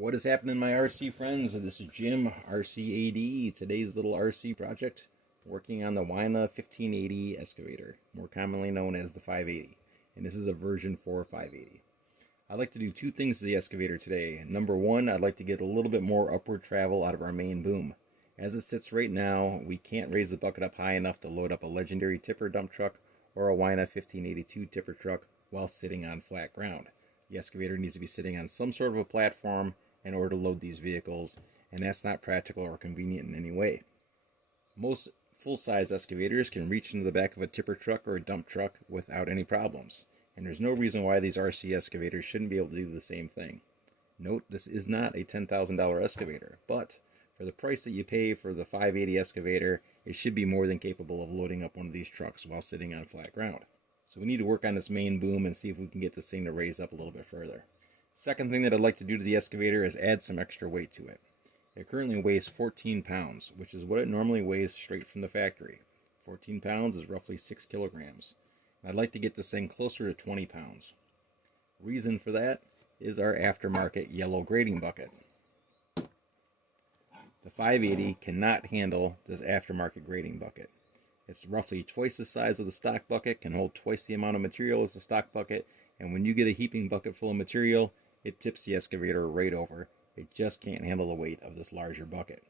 What is happening, my RC friends? This is Jim, RCAD. Today's little RC project, working on the Huina 1580 excavator, more commonly known as the 580. And this is a version 4 580. I'd like to do two things to the excavator today. Number one, I'd like to get a little bit more upward travel out of our main boom. As it sits right now, we can't raise the bucket up high enough to load up a legendary tipper dump truck or a Huina 1582 tipper truck while sitting on flat ground. The excavator needs to be sitting on some sort of a platform in order to load these vehicles, and that's not practical or convenient in any way. Most full-size excavators can reach into the back of a tipper truck or a dump truck without any problems, and there's no reason why these RC excavators shouldn't be able to do the same thing. Note, this is not a $10,000 excavator, but for the price that you pay for the 580 excavator, it should be more than capable of loading up one of these trucks while sitting on flat ground. So we need to work on this main boom and see if we can get this thing to raise up a little bit further. Second thing that I'd like to do to the excavator is add some extra weight to it. It currently weighs 14 pounds, which is what it normally weighs straight from the factory. 14 pounds is roughly 6 kilograms. I'd like to get this thing closer to 20 pounds. Reason for that is our aftermarket yellow grading bucket. The 580 cannot handle this aftermarket grading bucket. It's roughly twice the size of the stock bucket, can hold twice the amount of material as the stock bucket, and when you get a heaping bucket full of material, it tips the excavator right over. It just can't handle the weight of this larger bucket.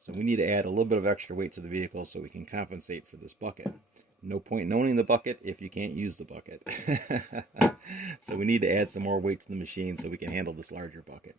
So we need to add a little bit of extra weight to the vehicle so we can compensate for this bucket. No point in owning the bucket if you can't use the bucket. So we need to add some more weight to the machine so we can handle this larger bucket.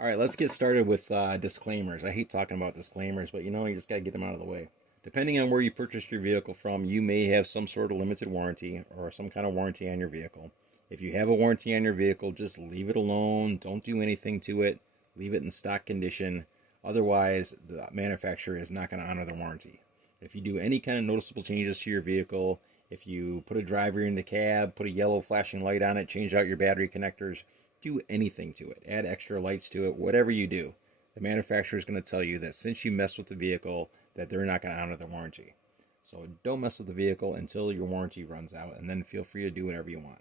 Alright, let's get started with disclaimers. I hate talking about disclaimers, but you just got to get them out of the way. Depending on where you purchased your vehicle from, you may have some sort of limited warranty or some kind of warranty on your vehicle. If you have a warranty on your vehicle, just leave it alone. Don't do anything to it. Leave it in stock condition. Otherwise, the manufacturer is not going to honor the warranty. If you do any kind of noticeable changes to your vehicle, if you put a driver in the cab, put a yellow flashing light on it, change out your battery connectors, do anything to it. Add extra lights to it, whatever you do. The manufacturer is going to tell you that since you mess with the vehicle, that they're not going to honor the warranty. So don't mess with the vehicle until your warranty runs out, and then feel free to do whatever you want.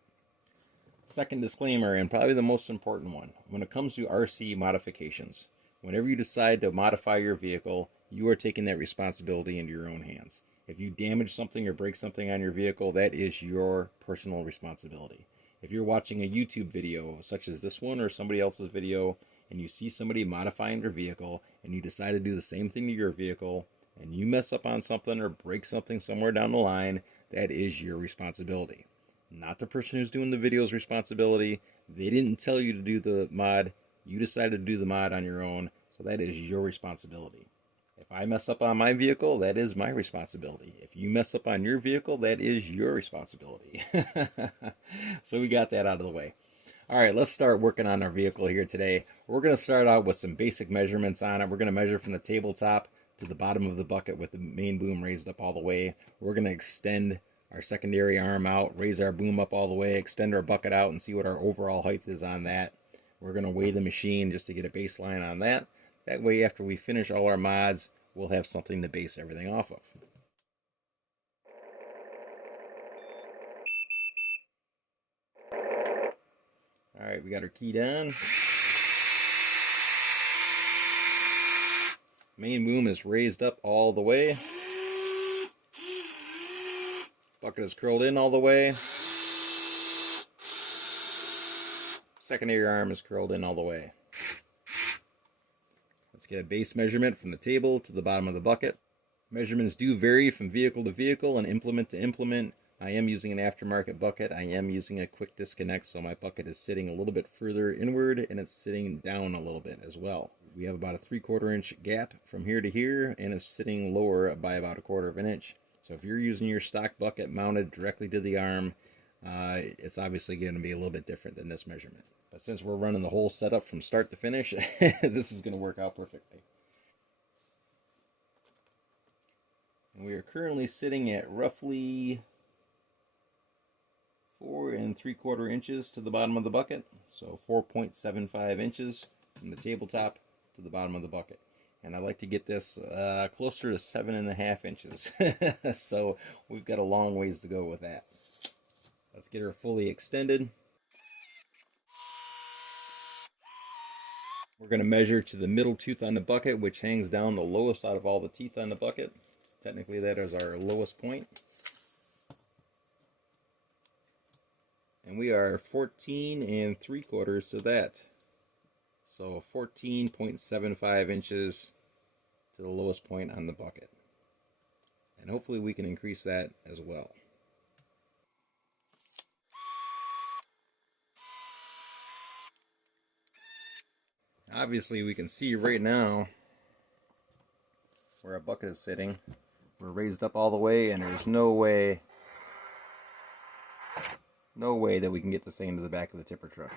Second disclaimer, and probably the most important one, when it comes to RC modifications, whenever you decide to modify your vehicle, you are taking that responsibility into your own hands. If you damage something or break something on your vehicle, that is your personal responsibility. If you're watching a YouTube video, such as this one or somebody else's video, and you see somebody modifying their vehicle, and you decide to do the same thing to your vehicle, and you mess up on something or break something somewhere down the line, that is your responsibility. Not the person who's doing the video's responsibility. They didn't tell you to do the mod. You decided to do the mod on your own, so that is your responsibility. If I mess up on my vehicle, that is my responsibility. If you mess up on your vehicle, that is your responsibility. So we got that out of the way. All right, let's start working on our vehicle here today. We're going to start out with some basic measurements on it. We're going to measure from the tabletop to the bottom of the bucket with the main boom raised up all the way. We're going to extend our secondary arm out, raise our boom up all the way, extend our bucket out, and see what our overall height is on that. We're going to weigh the machine just to get a baseline on that. That way, after we finish all our mods, we'll have something to base everything off of. All right, we got our key down. Main boom is raised up all the way. Bucket is curled in all the way. Secondary arm is curled in all the way. Let's get a base measurement from the table to the bottom of the bucket. Measurements do vary from vehicle to vehicle and implement to implement. I am using an aftermarket bucket. I am using a quick disconnect, so my bucket is sitting a little bit further inward and it's sitting down a little bit as well. We have about a 3/4 inch gap from here to here, and it's sitting lower by about 1/4 of an inch. So if you're using your stock bucket mounted directly to the arm, it's obviously going to be a little bit different than this measurement. But since we're running the whole setup from start to finish, this is going to work out perfectly. And we are currently sitting at roughly 4 3/4 inches to the bottom of the bucket. So 4.75 inches from the tabletop to the bottom of the bucket. And I like to get this closer to 7.5 inches. So we've got a long ways to go with that. Let's get her fully extended. We're going to measure to the middle tooth on the bucket, which hangs down the lowest out of all the teeth on the bucket. Technically, that is our lowest point. And we are 14 3/4 to that. So 14.75 inches to the lowest point on the bucket. And hopefully we can increase that as well. Obviously we can see right now where our bucket is sitting. We're raised up all the way, and there's no way that we can get this thing into the back of the tipper truck.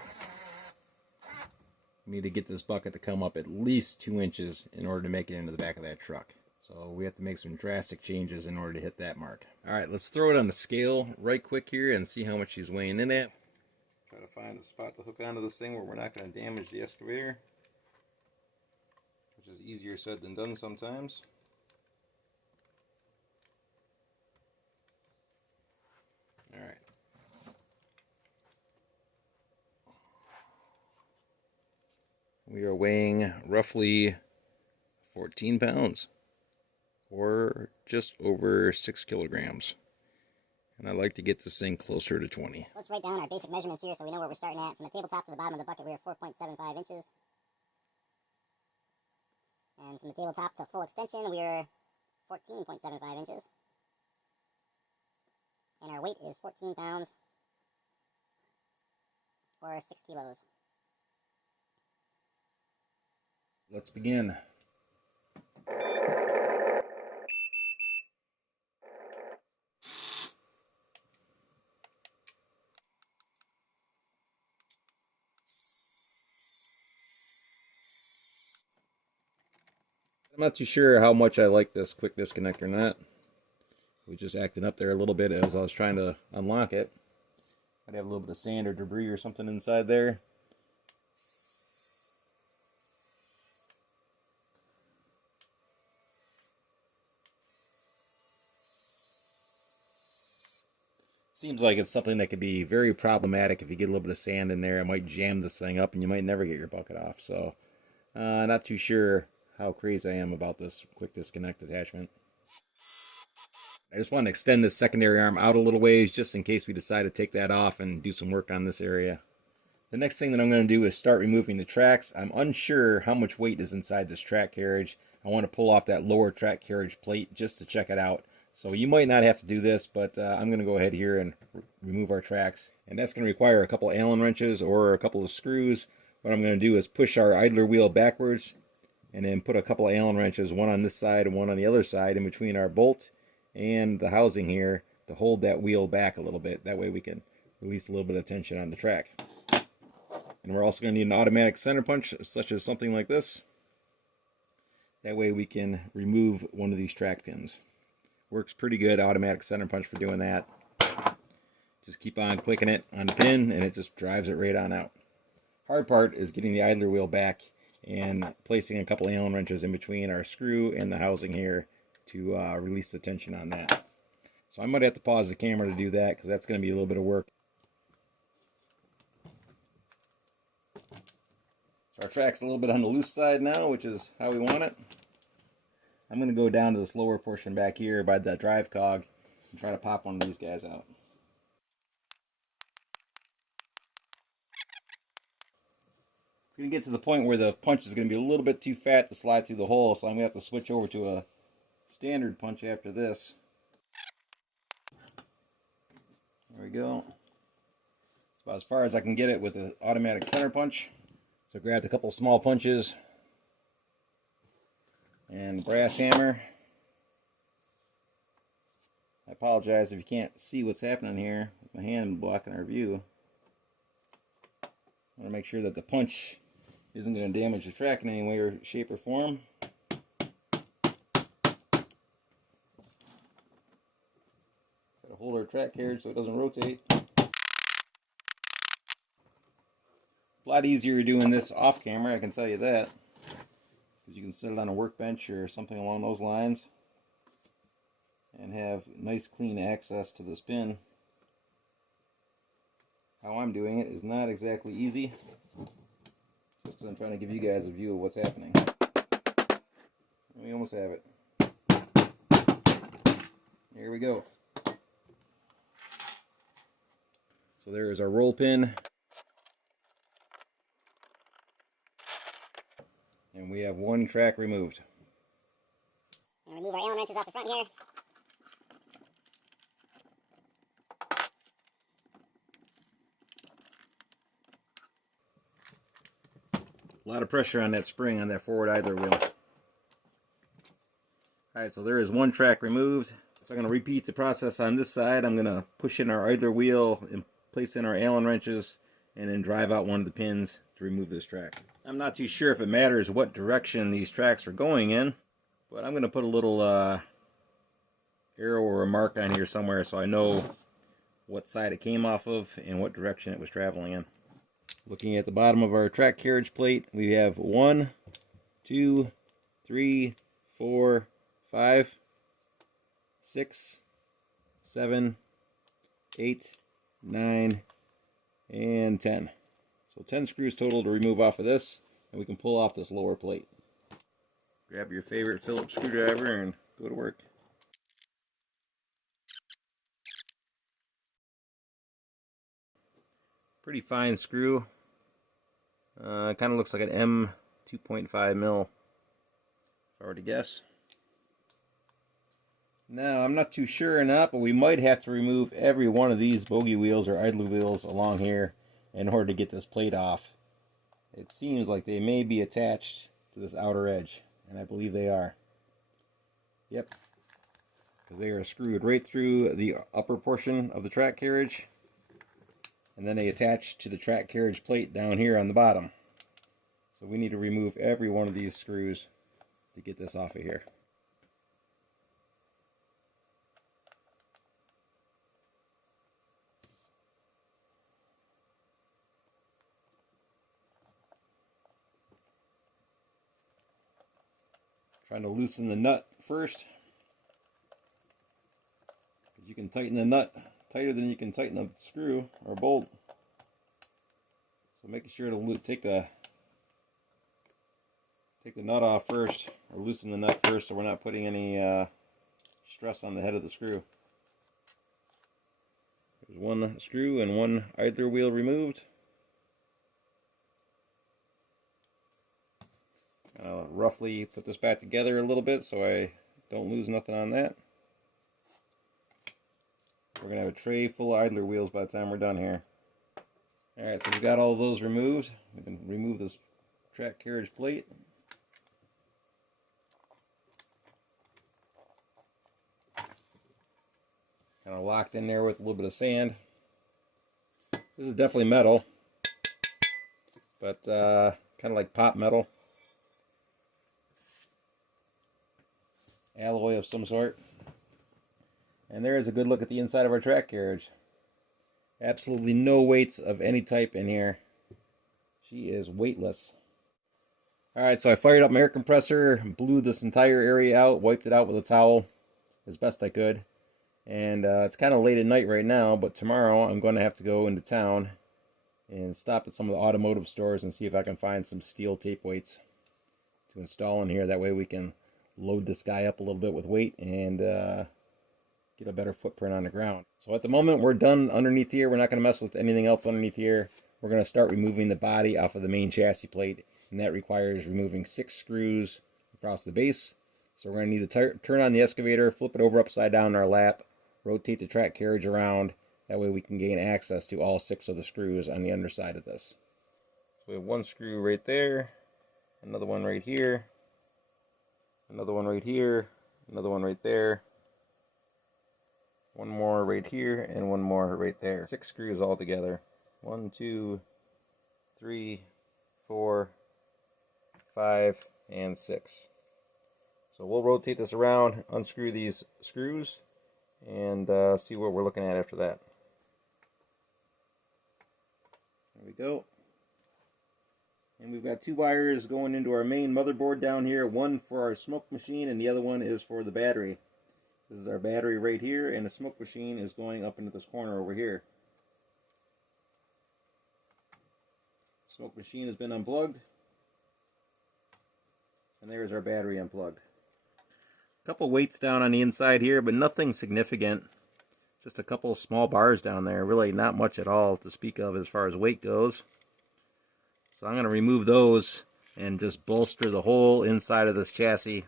We need to get this bucket to come up at least 2 inches in order to make it into the back of that truck. So we have to make some drastic changes in order to hit that mark. Alright, let's throw it on the scale right quick here and see how much she's weighing in at. Try to find a spot to hook onto this thing where we're not going to damage the excavator, which is easier said than done sometimes. Alright. We are weighing roughly 14 pounds, or just over 6 kilograms. And I'd like to get this thing closer to 20. Let's write down our basic measurements here so we know where we're starting at. From the tabletop to the bottom of the bucket, we are 4.75 inches. And from the tabletop to full extension, we are 14.75 inches. And our weight is 14 pounds, or 6 kilos. Let's begin. I'm not too sure how much I like this quick disconnect or not. It was just acting up there a little bit as I was trying to unlock it. I'd have a little bit of sand or debris or something inside there. Seems like it's something that could be very problematic if you get a little bit of sand in there. It might jam this thing up and you might never get your bucket off. So, not too sure how crazy I am about this quick disconnect attachment. I just want to extend this secondary arm out a little ways just in case we decide to take that off and do some work on this area. The next thing that I'm going to do is start removing the tracks. I'm unsure how much weight is inside this track carriage. I want to pull off that lower track carriage plate just to check it out. So you might not have to do this, but I'm going to go ahead here and remove our tracks. And that's going to require a couple Allen wrenches or a couple of screws. What I'm going to do is push our idler wheel backwards and then put a couple of Allen wrenches, one on this side and one on the other side in between our bolt and the housing here to hold that wheel back a little bit. That way we can release a little bit of tension on the track. And we're also going to need an automatic center punch, such as something like this. That way we can remove one of these track pins. Works pretty good, automatic center punch for doing that. Just keep on clicking it on the pin and it just drives it right on out. Hard part is getting the idler wheel back and placing a couple Allen wrenches in between our screw and the housing here to release the tension on that. So I might have to pause the camera to do that because that's going to be a little bit of work. So our track's a little bit on the loose side now, which is how we want it. I'm going to go down to this lower portion back here by the drive cog and try to pop one of these guys out. It's going to get to the point where the punch is going to be a little bit too fat to slide through the hole, so I'm going to have to switch over to a standard punch after this. There we go. It's about as far as I can get it with the automatic center punch. So I grabbed a couple small punches and a brass hammer. I apologize if you can't see what's happening here with my hand blocking our view. I want to make sure that the punch isn't going to damage the track in any way or shape or form. Got to hold our track carriage so it doesn't rotate. A lot easier doing this off camera, I can tell you that. Because you can set it on a workbench or something along those lines and have nice clean access to this pin. How I'm doing it is not exactly easy. Just because I'm trying to give you guys a view of what's happening. We almost have it. Here we go. So there is our roll pin. And we have one track removed. And remove our Allen wrenches off the front here. A lot of pressure on that spring on that forward idler wheel. Alright, so there is one track removed. So I'm going to repeat the process on this side. I'm going to push in our idler wheel and place in our Allen wrenches and then drive out one of the pins to remove this track. I'm not too sure if it matters what direction these tracks are going in, but I'm going to put a little arrow or a mark on here somewhere so I know what side it came off of and what direction it was traveling in. Looking at the bottom of our track carriage plate, we have 1, 2, 3, 4, 5, 6, 7, 8, 9, and 10. So 10 screws total to remove off of this, and we can pull off this lower plate. Grab your favorite Phillips screwdriver and go to work. Pretty fine screw. Kind of looks like an M 2.5 mil, if I were to guess. Now, I'm not too sure or not, but we might have to remove every one of these bogey wheels or idler wheels along here in order to get this plate off. It seems like they may be attached to this outer edge, and I believe they are. Yep, because they are screwed right through the upper portion of the track carriage, and then they attach to the track carriage plate down here on the bottom. So we need to remove every one of these screws to get this off of here. Trying to loosen the nut first. You can tighten the nut tighter than you can tighten a screw or a bolt. So making sure to take the nut off first, or loosen the nut first, so we're not putting any stress on the head of the screw. There's one screw and one idler wheel removed. I'll roughly put this back together a little bit so I don't lose nothing on that. We're going to have a tray full of idler wheels by the time we're done here. Alright, so we've got all those removed. We can remove this track carriage plate. Kind of locked in there with a little bit of sand. This is definitely metal, but kind of like pop metal. Alloy of some sort. And there is a good look at the inside of our track carriage. Absolutely no weights of any type in here. She is weightless. Alright, so I fired up my air compressor, blew this entire area out, wiped it out with a towel as best I could. And it's kind of late at night right now, but tomorrow I'm going to have to go into town and stop at some of the automotive stores and see if I can find some steel tape weights to install in here. That way we can load this guy up a little bit with weight and get a better footprint on the ground. So at the moment we're done underneath here. We're not going to mess with anything else underneath here. We're going to start removing the body off of the main chassis plate, and that requires removing 6 screws across the base. So we're going to need to turn on the excavator, flip it over upside down in our lap, rotate the track carriage around. That way we can gain access to all 6 of the screws on the underside of this. So we have one screw right there, another one right here, another one right here, another one right there, one more right here, and one more right there. 6 screws all together. 1, 2, 3, 4, 5, and 6. So we'll rotate this around, unscrew these screws, and see what we're looking at after that. There we go. And we've got 2 wires going into our main motherboard down here. One for our smoke machine and the other one is for the battery. This is our battery right here, and the smoke machine is going up into this corner over here. Smoke machine has been unplugged. And there's our battery unplugged. A couple weights down on the inside here, but nothing significant. Just a couple small bars down there. Really not much at all to speak of as far as weight goes. So I'm going to remove those and just bolster the whole inside of this chassis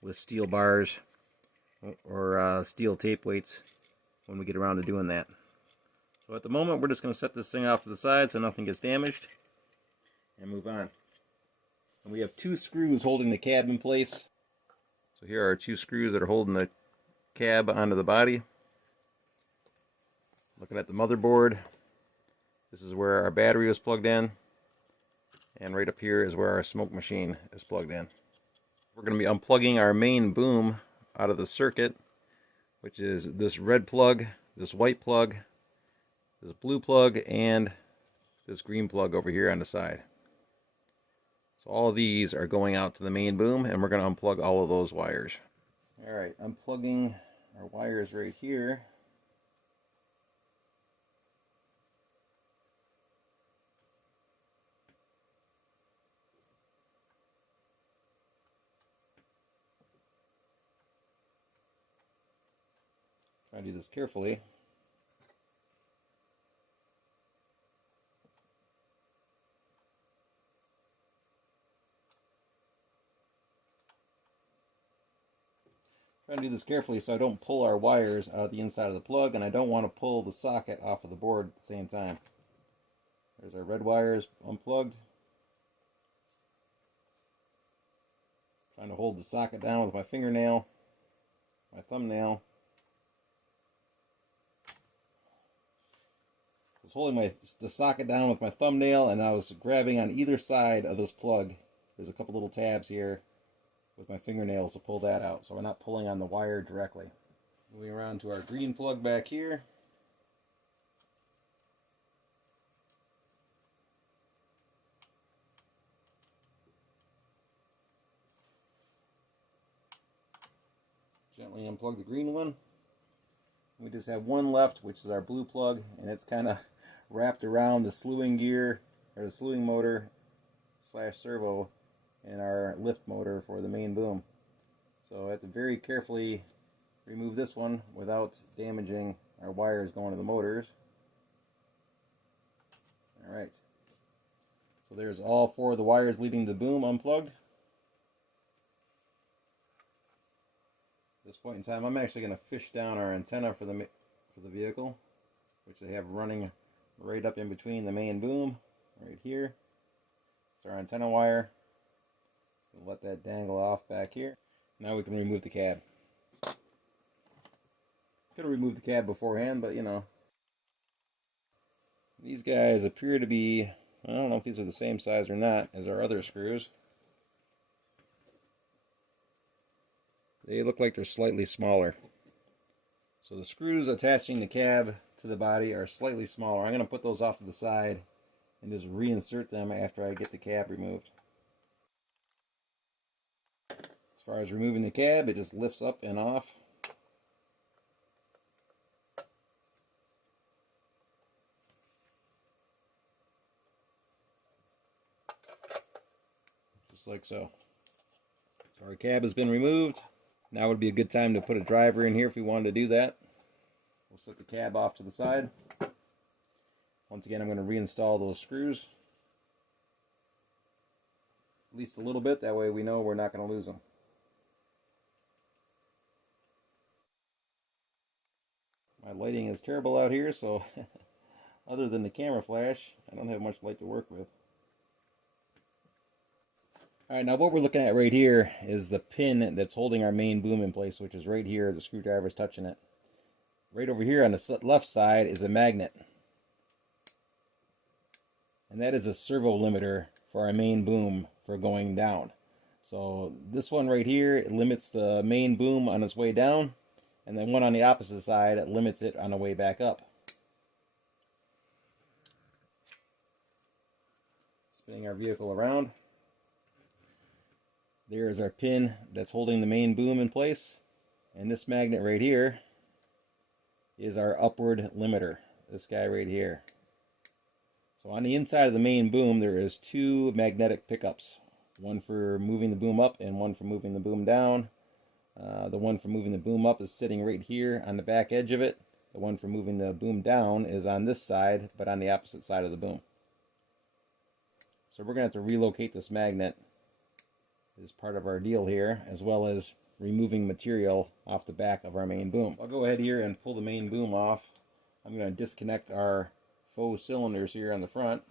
with steel bars or steel tape weights when we get around to doing that. So at the moment we're just going to set this thing off to the side so nothing gets damaged and move on. And we have two screws holding the cab in place. So here are two screws that are holding the cab onto the body. Looking at the motherboard, this is where our battery was plugged in, and right up here is where our smoke machine is plugged in. We're going to be unplugging our main boom out of the circuit, which is this red plug, this white plug, this blue plug, and this green plug over here on the side. So all of these are going out to the main boom, and we're going to unplug all of those wires. Alright, unplugging our wires right here. Try to do this carefully. Try to do this carefully so I don't pull our wires out of the inside of the plug, and I don't want to pull the socket off of the board at the same time. There's our red wires unplugged. Trying to hold the socket down with my fingernail, my thumbnail. I was holding the socket down with my thumbnail, and I was grabbing on either side of this plug. There's a couple little tabs here with my fingernails to pull that out, so we're not pulling on the wire directly. Moving around to our green plug back here. Gently unplug the green one. We just have one left, which is our blue plug, and it's kind of wrapped around the slewing gear, or the slewing motor / servo, and our lift motor for the main boom. So I have to very carefully remove this one without damaging our wires going to the motors. Alright, so there's all four of the wires leading to the boom unplugged. At this point in time, I'm actually going to fish down our antenna for the vehicle, which they have running right up in between the main boom, right here. It's our antenna wire. We'll let that dangle off back here. Now we can remove the cab. Could have removed the cab beforehand, but you know. These guys appear to be, I don't know if these are the same size or not as our other screws. They look like they're slightly smaller. So the screws attaching the cab to the body are slightly smaller. I'm going to put those off to the side and just reinsert them after I get the cab removed. As far as removing the cab, it just lifts up and off. Just like so. So our cab has been removed. Now would be a good time to put a driver in here if we wanted to do that. We'll set the cab off to the side. Once again, I'm going to reinstall those screws. At least a little bit, that way we know we're not going to lose them. My lighting is terrible out here, so other than the camera flash, I don't have much light to work with. Alright, now what we're looking at right here is the pin that's holding our main boom in place, which is right here. The screwdriver's touching it. Right over here on the left side is a magnet. And that is a servo limiter for our main boom for going down. So this one right here, it limits the main boom on its way down, and then one on the opposite side, it limits it on the way back up. Spinning our vehicle around. There is our pin that's holding the main boom in place, and this magnet right here is our upward limiter, this guy right here. So on the inside of the main boom there is two magnetic pickups. one for moving the boom up and one for moving the boom down. The one for moving the boom up is sitting right here on the back edge of it. The one for moving the boom down is on this side, but on the opposite side of the boom. So we're going to have to relocate this magnet as part of our deal here, as well as removing material off the back of our main boom. I'll go ahead here and pull the main boom off. I'm going to disconnect our faux cylinders here on the front.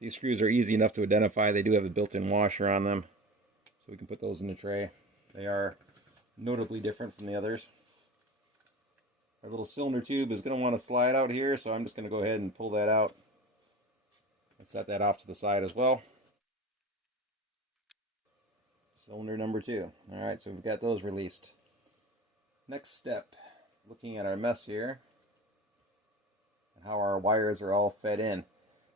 These screws are easy enough to identify. They do have a built-in washer on them, so we can put those in the tray. They are notably different from the others. Our little cylinder tube is going to want to slide out here, so I'm just going to go ahead and pull that out and set that off to the side as well. Cylinder number 2. Alright, so we've got those released. Next step, looking at our mess here, and how our wires are all fed in.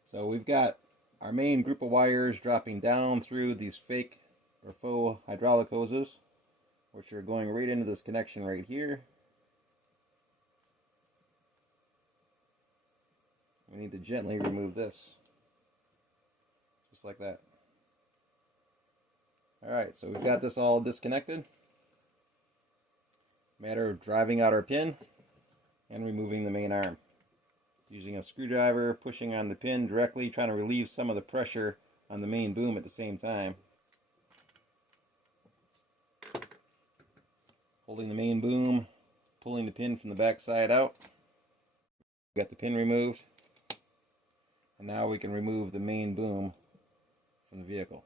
So we've got our main group of wires dropping down through these fake or faux hydraulic hoses, which are going right into this connection right here. We need to gently remove this, just like that. Alright, so we've got this all disconnected. Matter of driving out our pin and removing the main arm. Using a screwdriver, pushing on the pin directly, trying to relieve some of the pressure on the main boom at the same time. Holding the main boom, pulling the pin from the back side out. Got the pin removed. And now we can remove the main boom from the vehicle.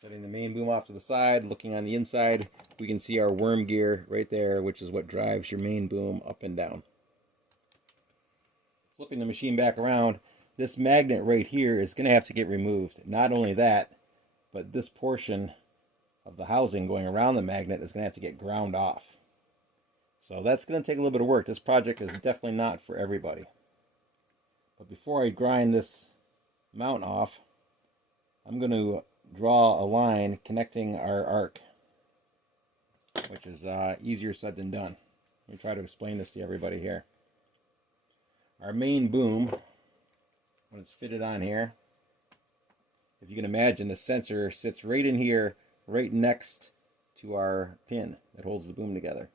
Setting the main boom off to the side, looking on the inside, we can see our worm gear right there, which is what drives your main boom up and down. Flipping the machine back around, this magnet right here is going to have to get removed. Not only that, but this portion of the housing going around the magnet is going to have to get ground off. So that's going to take a little bit of work. This project is definitely not for everybody. But before I grind this mount off, I'm going to draw a line connecting our arc, which is easier said than done. Let me try to explain this to everybody here. Our main boom, when it's fitted on here, if you can imagine, the sensor sits right in here, right next to our pin that holds the boom together.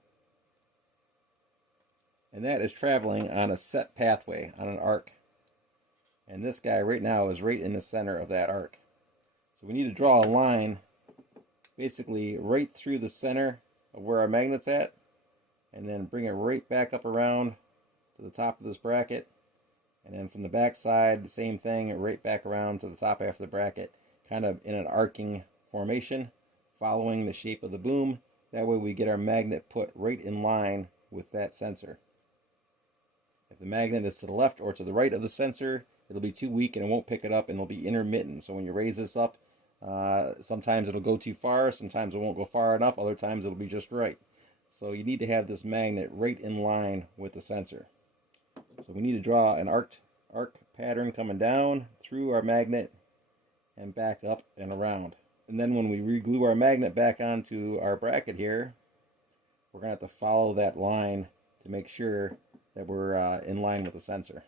And that is traveling on a set pathway, on an arc. And this guy right now is right in the center of that arc. So we need to draw a line basically right through the center of where our magnet's at, and then bring it right back up around to the top of this bracket, and then from the back side the same thing, right back around to the top half of the bracket, kind of in an arcing formation following the shape of the boom. That way we get our magnet put right in line with that sensor. If the magnet is to the left or to the right of the sensor, it'll be too weak and it won't pick it up, and it'll be intermittent. So when you raise this up, sometimes it'll go too far, sometimes it won't go far enough, other times it'll be just right. So you need to have this magnet right in line with the sensor. So we need to draw an arc pattern coming down through our magnet and back up and around. And then when we re-glue our magnet back onto our bracket here, we're going to have to follow that line to make sure that we're in line with the sensor.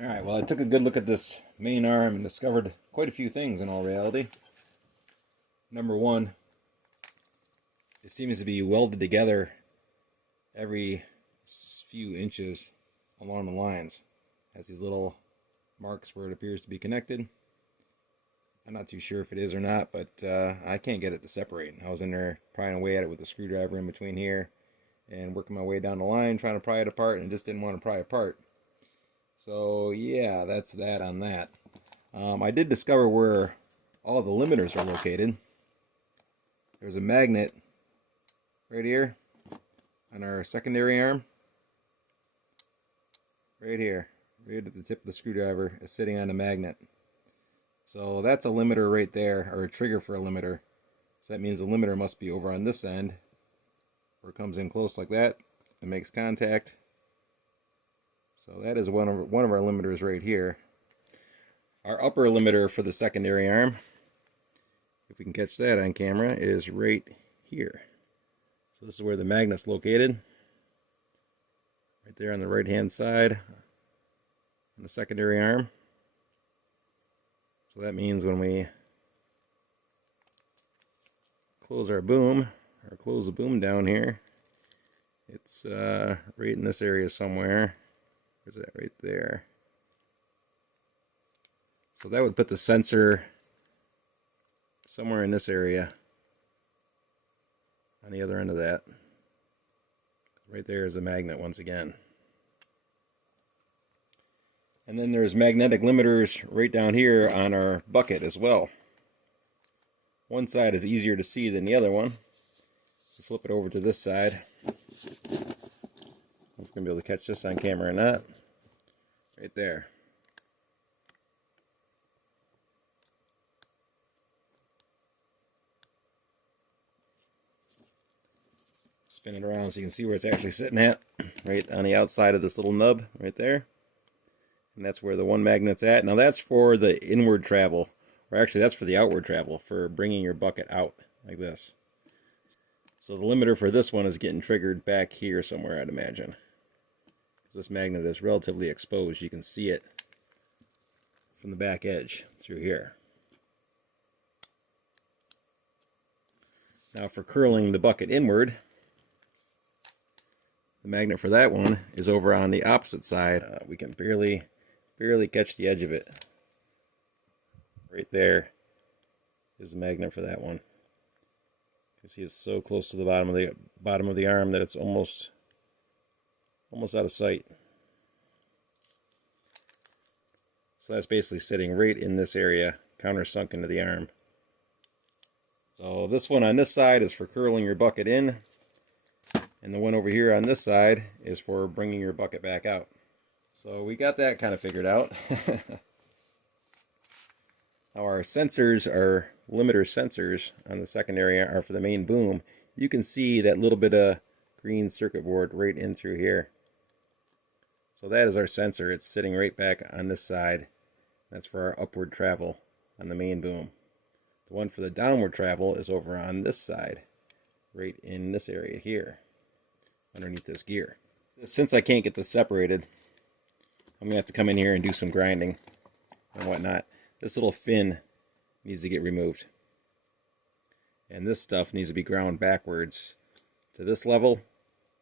Alright, well, I took a good look at this main arm and discovered quite a few things in all reality. Number one, it seems to be welded together every few inches along the lines. It has these little marks where it appears to be connected. I'm not too sure if it is or not, but I can't get it to separate. I was in there prying away at it with a screwdriver in between here and working my way down the line trying to pry it apart, and it just didn't want to pry apart. So yeah, that's that on that. I did discover where all the limiters are located. There's a magnet right here on our secondary arm. Right here, right at the tip of the screwdriver, is sitting on a magnet. So that's a limiter right there, or a trigger for a limiter. So that means the limiter must be over on this end, where it comes in close like that and makes contact. So that is one of our limiters right here. Our upper limiter for the secondary arm, if we can catch that on camera, is right here. So this is where the magnet's located. Right there on the right hand side on the secondary arm. So that means when we close our boom, or close the boom down here, it's right in this area somewhere. Where's that? Right there. So that would put the sensor somewhere in this area on the other end of that. Right there is a magnet once again. And then there's magnetic limiters right down here on our bucket as well. One side is easier to see than the other one. We'll flip it over to this side. I'm going to be able to catch this on camera or not. Right there. Spin it around so you can see where it's actually sitting at. Right on the outside of this little nub right there. And that's where the one magnet's at. Now that's for the inward travel. Or actually that's for the outward travel, for bringing your bucket out like this. So the limiter for this one is getting triggered back here somewhere, I'd imagine. This magnet is relatively exposed. You can see it from the back edge through here. Now for curling the bucket inward, the magnet for that one is over on the opposite side. We can barely catch the edge of it. Right there is the magnet for that one. You can see it's so close to the bottom of the arm that it's almost out of sight. So that's basically sitting right in this area, countersunk into the arm. So this one on this side is for curling your bucket in, and the one over here on this side is for bringing your bucket back out. So we got that kind of figured out. Now our sensors, our limiter sensors on the second area are for the main boom. You can see that little bit of green circuit board right in through here. So that is our sensor. It's sitting right back on this side. That's for our upward travel on the main boom. The one for the downward travel is over on this side, right in this area here, underneath this gear. Since I can't get this separated, I'm going to have to come in here and do some grinding and whatnot. This little fin needs to get removed. And this stuff needs to be ground backwards to this level,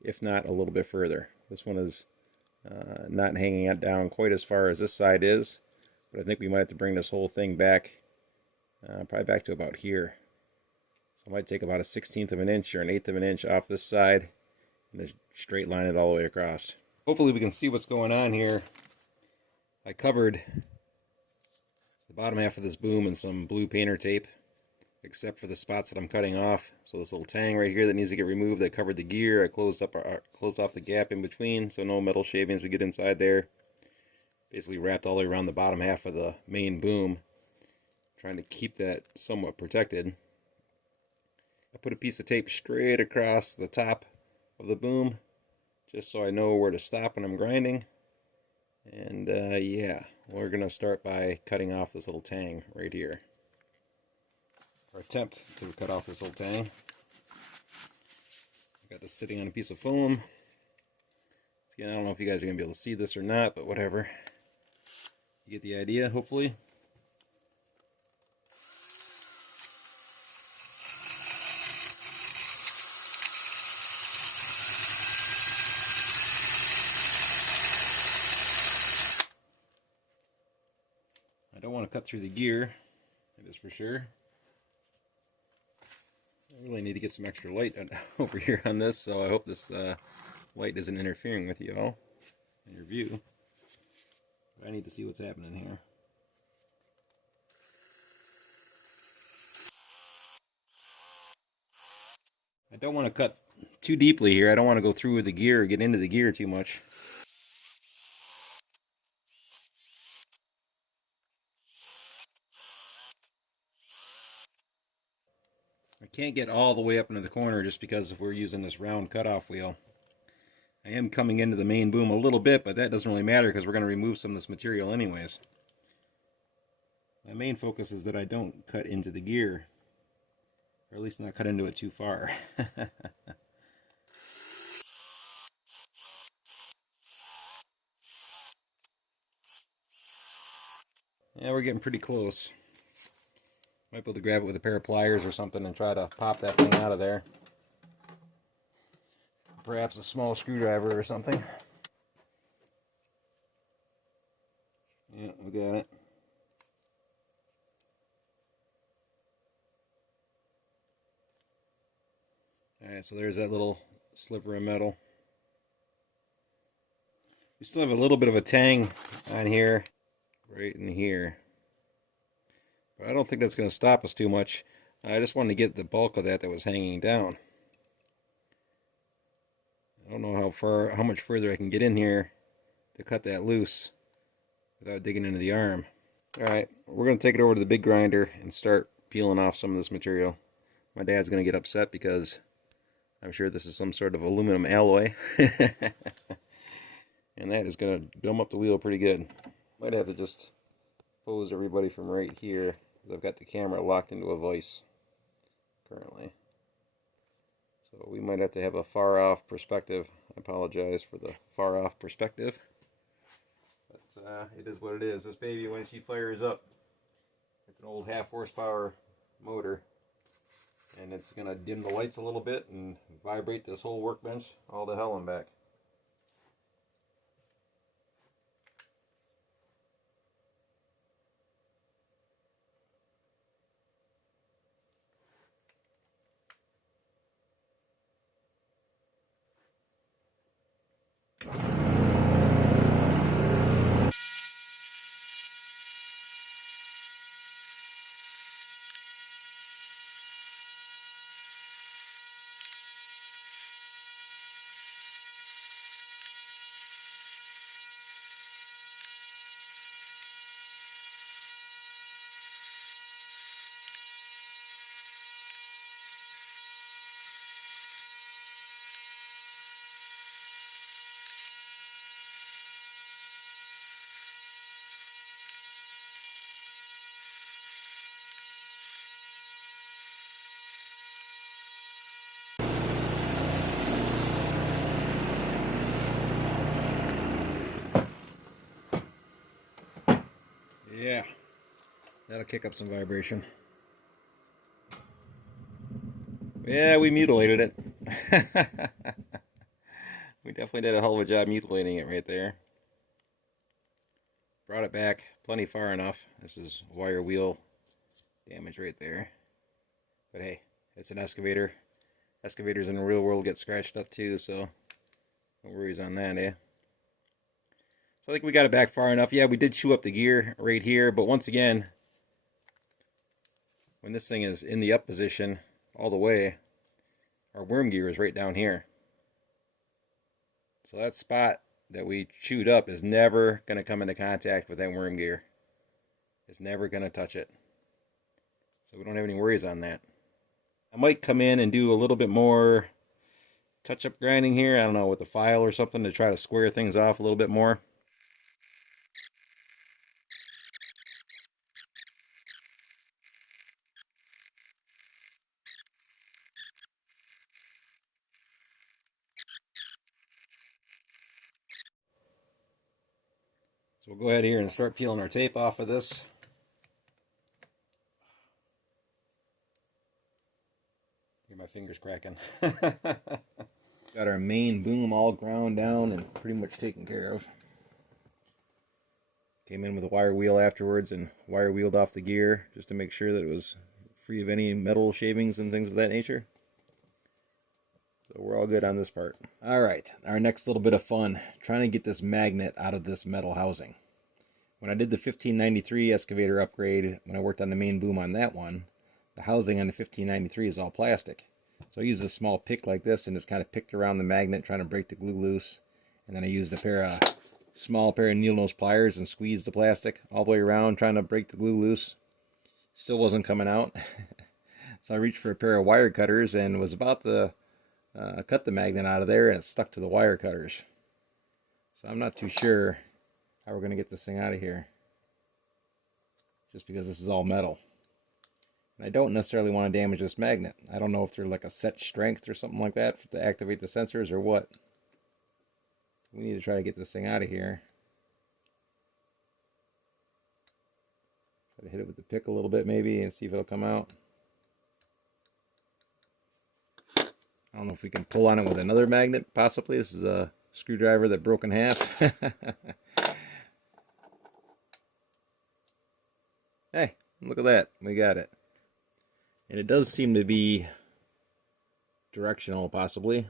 if not a little bit further. This one is not hanging it down quite as far as this side is, but I think we might have to bring this whole thing back, probably back to about here. So I might take about a 1/16 of an inch or an 1/8 of an inch off this side and just straight line it all the way across. Hopefully we can see what's going on here. I covered the bottom half of this boom in some blue painter tape, except for the spots that I'm cutting off. So this little tang right here that needs to get removed, I covered the gear. I closed off the gap in between so no metal shavings would get inside there. Basically wrapped all the way around the bottom half of the main boom, trying to keep that somewhat protected. I put a piece of tape straight across the top of the boom just so I know where to stop when I'm grinding. And yeah, we're going to start by cutting off this little tang right here. Or attempt to cut off this little tang. I got this sitting on a piece of foam. Again, I don't know if you guys are going to be able to see this or not, but whatever. You get the idea, hopefully. I don't want to cut through the gear, that is for sure. I really need to get some extra light over here on this, so I hope this light isn't interfering with you all in your view. But I need to see what's happening here. I don't want to cut too deeply here. I don't want to go through the gear or get into the gear too much. I can't get all the way up into the corner just because we're using this round cutoff wheel. I am coming into the main boom a little bit, but that doesn't really matter because we're going to remove some of this material anyways. My main focus is that I don't cut into the gear, or at least not cut into it too far. Yeah, we're getting pretty close. Might be able to grab it with a pair of pliers or something and try to pop that thing out of there. Perhaps a small screwdriver or something. Yeah, we got it. Alright, so there's that little sliver of metal. We still have a little bit of a tang on here, right in here. But I don't think that's going to stop us too much. I just wanted to get the bulk of that was hanging down. I don't know how much further I can get in here to cut that loose without digging into the arm. Alright, we're going to take it over to the big grinder and start peeling off some of this material. My dad's going to get upset because I'm sure this is some sort of aluminum alloy. And that is going to gum up the wheel pretty good. Might have to just pose everybody from right here, because I've got the camera locked into a vise currently. So we might have to have a far off perspective. I apologize for the far off perspective. But it is what it is. This baby, when she fires up, it's an old 1/2 horsepower motor. And it's going to dim the lights a little bit and vibrate this whole workbench all to hell and back. Yeah, that'll kick up some vibration. Yeah, we mutilated it. We definitely did a hell of a job mutilating it right there. Brought it back plenty far enough. This is wire wheel damage right there. But hey, it's an excavator. Excavators in the real world get scratched up too, so no worries on that, eh? So I think we got it back far enough. Yeah, we did chew up the gear right here, but once again, when this thing is in the up position all the way, our worm gear is right down here. So that spot that we chewed up is never going to come into contact with that worm gear. It's never going to touch it. So we don't have any worries on that. I might come in and do a little bit more touch-up grinding here. I don't know, with a file or something to try to square things off a little bit more. So we'll go ahead here and start peeling our tape off of this. Get my fingers cracking. Got our main boom all ground down and pretty much taken care of. Came in with a wire wheel afterwards and wire wheeled off the gear just to make sure that it was free of any metal shavings and things of that nature. So we're all good on this part. Alright, our next little bit of fun, trying to get this magnet out of this metal housing. When I did the 1593 excavator upgrade, when I worked on the main boom on that one, the housing on the 1593 is all plastic. So I used a small pick like this and just kind of picked around the magnet trying to break the glue loose. And then I used a small pair of needle nose pliers and squeezed the plastic all the way around trying to break the glue loose. Still wasn't coming out. So I reached for a pair of wire cutters and was about to cut the magnet out of there, and it stuck to the wire cutters. So I'm not too sure how we're going to get this thing out of here, just because this is all metal. And I don't necessarily want to damage this magnet. I don't know if they're like a set strength or something like that to activate the sensors or what. We need to try to get this thing out of here. Try to hit it with the pick a little bit maybe and see if it'll come out. I don't know if we can pull on it with another magnet, possibly. This is a screwdriver that broke in half. Hey, look at that. We got it. And it does seem to be directional, possibly.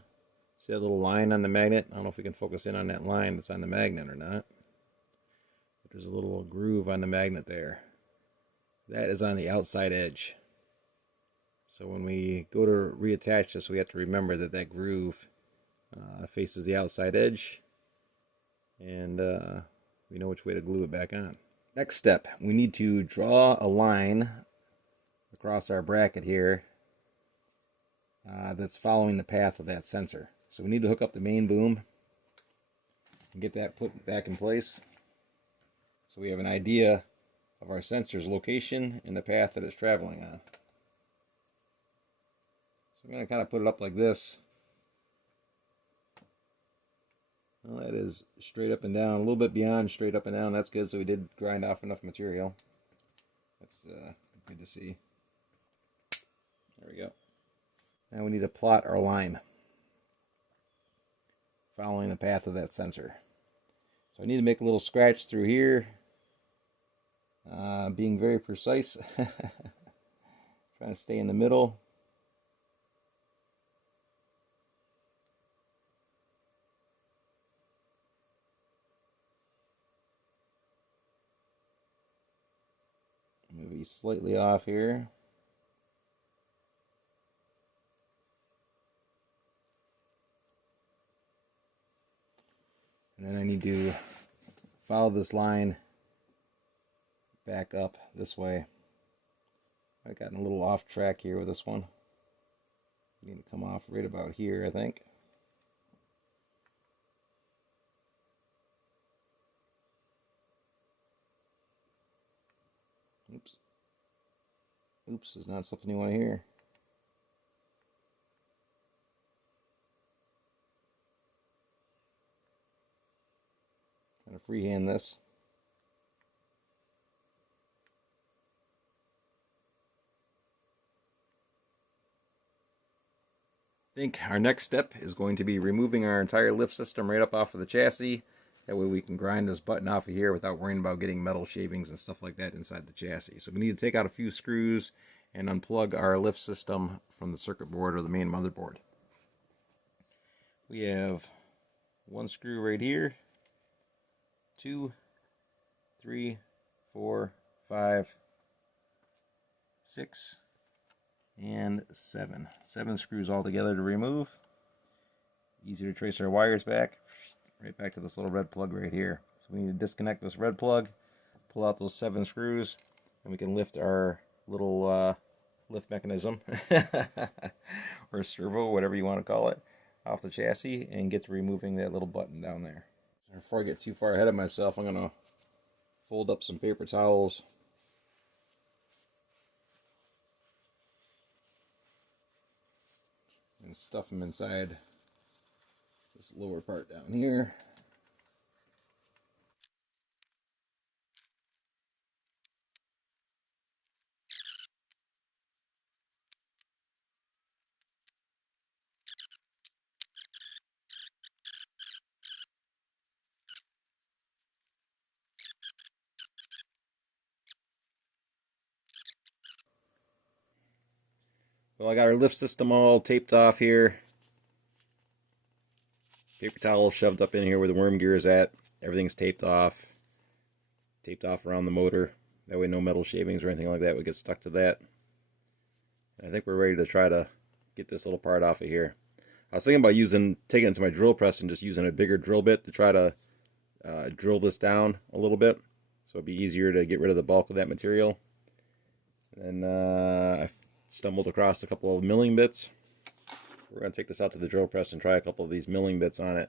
See that little line on the magnet? I don't know if we can focus in on that line that's on the magnet or not. But there's a little groove on the magnet there. That is on the outside edge. So when we go to reattach this, we have to remember that that groove faces the outside edge. And we know which way to glue it back on. Next step, we need to draw a line across our bracket here that's following the path of that sensor. So we need to hook up the main boom and get that put back in place so we have an idea of our sensor's location and the path that it's traveling on. So I'm going to kind of put it up like this. Well, that is straight up and down, a little bit beyond straight up and down. That's good, so we did grind off enough material. That's good to see. There we go. Now we need to plot our line following the path of that sensor. So I need to make a little scratch through here, being very precise. Trying to stay in the middle. Maybe slightly off here. And then I need to follow this line back up this way. I've gotten a little off track here with this one. I need to come off right about here, I think. Oops. Oops is not something you want to hear. Trying to freehand this. I think our next step is going to be removing our entire lift system right up off of the chassis. That way we can grind this button off of here without worrying about getting metal shavings and stuff like that inside the chassis. So we need to take out a few screws and unplug our lift system from the circuit board or the main motherboard. We have one screw right here, 2, 3, 4, 5, 6, and 7. 7 screws all together to remove. Easy to trace our wires back, right back to this little red plug right here. So we need to disconnect this red plug, pull out those 7 screws, and we can lift our little lift mechanism, or servo, whatever you want to call it, off the chassis and get to removing that little button down there. So before I get too far ahead of myself, I'm going to fold up some paper towels and stuff them inside this lower part down here. Well, I got our lift system all taped off here. Paper towel shoved up in here where the worm gear is at. Everything's taped off around the motor. That way no metal shavings or anything like that would get stuck to that. And I think we're ready to try to get this little part off of here. I was thinking about taking it to my drill press and just using a bigger drill bit to try to drill this down a little bit, so it'd be easier to get rid of the bulk of that material. And I stumbled across a couple of milling bits. We're going to take this out to the drill press and try a couple of these milling bits on it.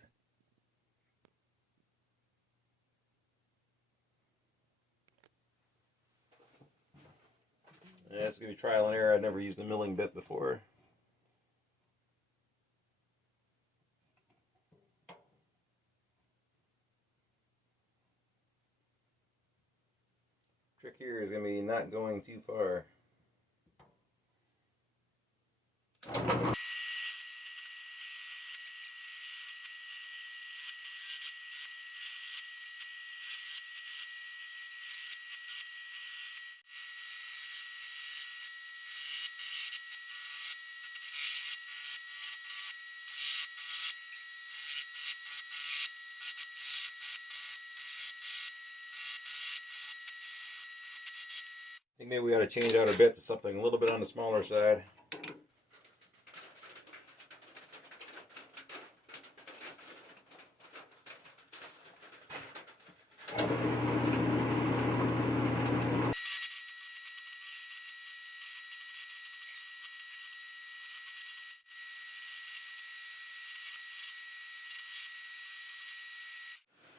Yeah, it's going to be trial and error. I've never used a milling bit before. Trick here here is going to be not going too far. I think maybe we ought to change out our bit to something a little bit on the smaller side.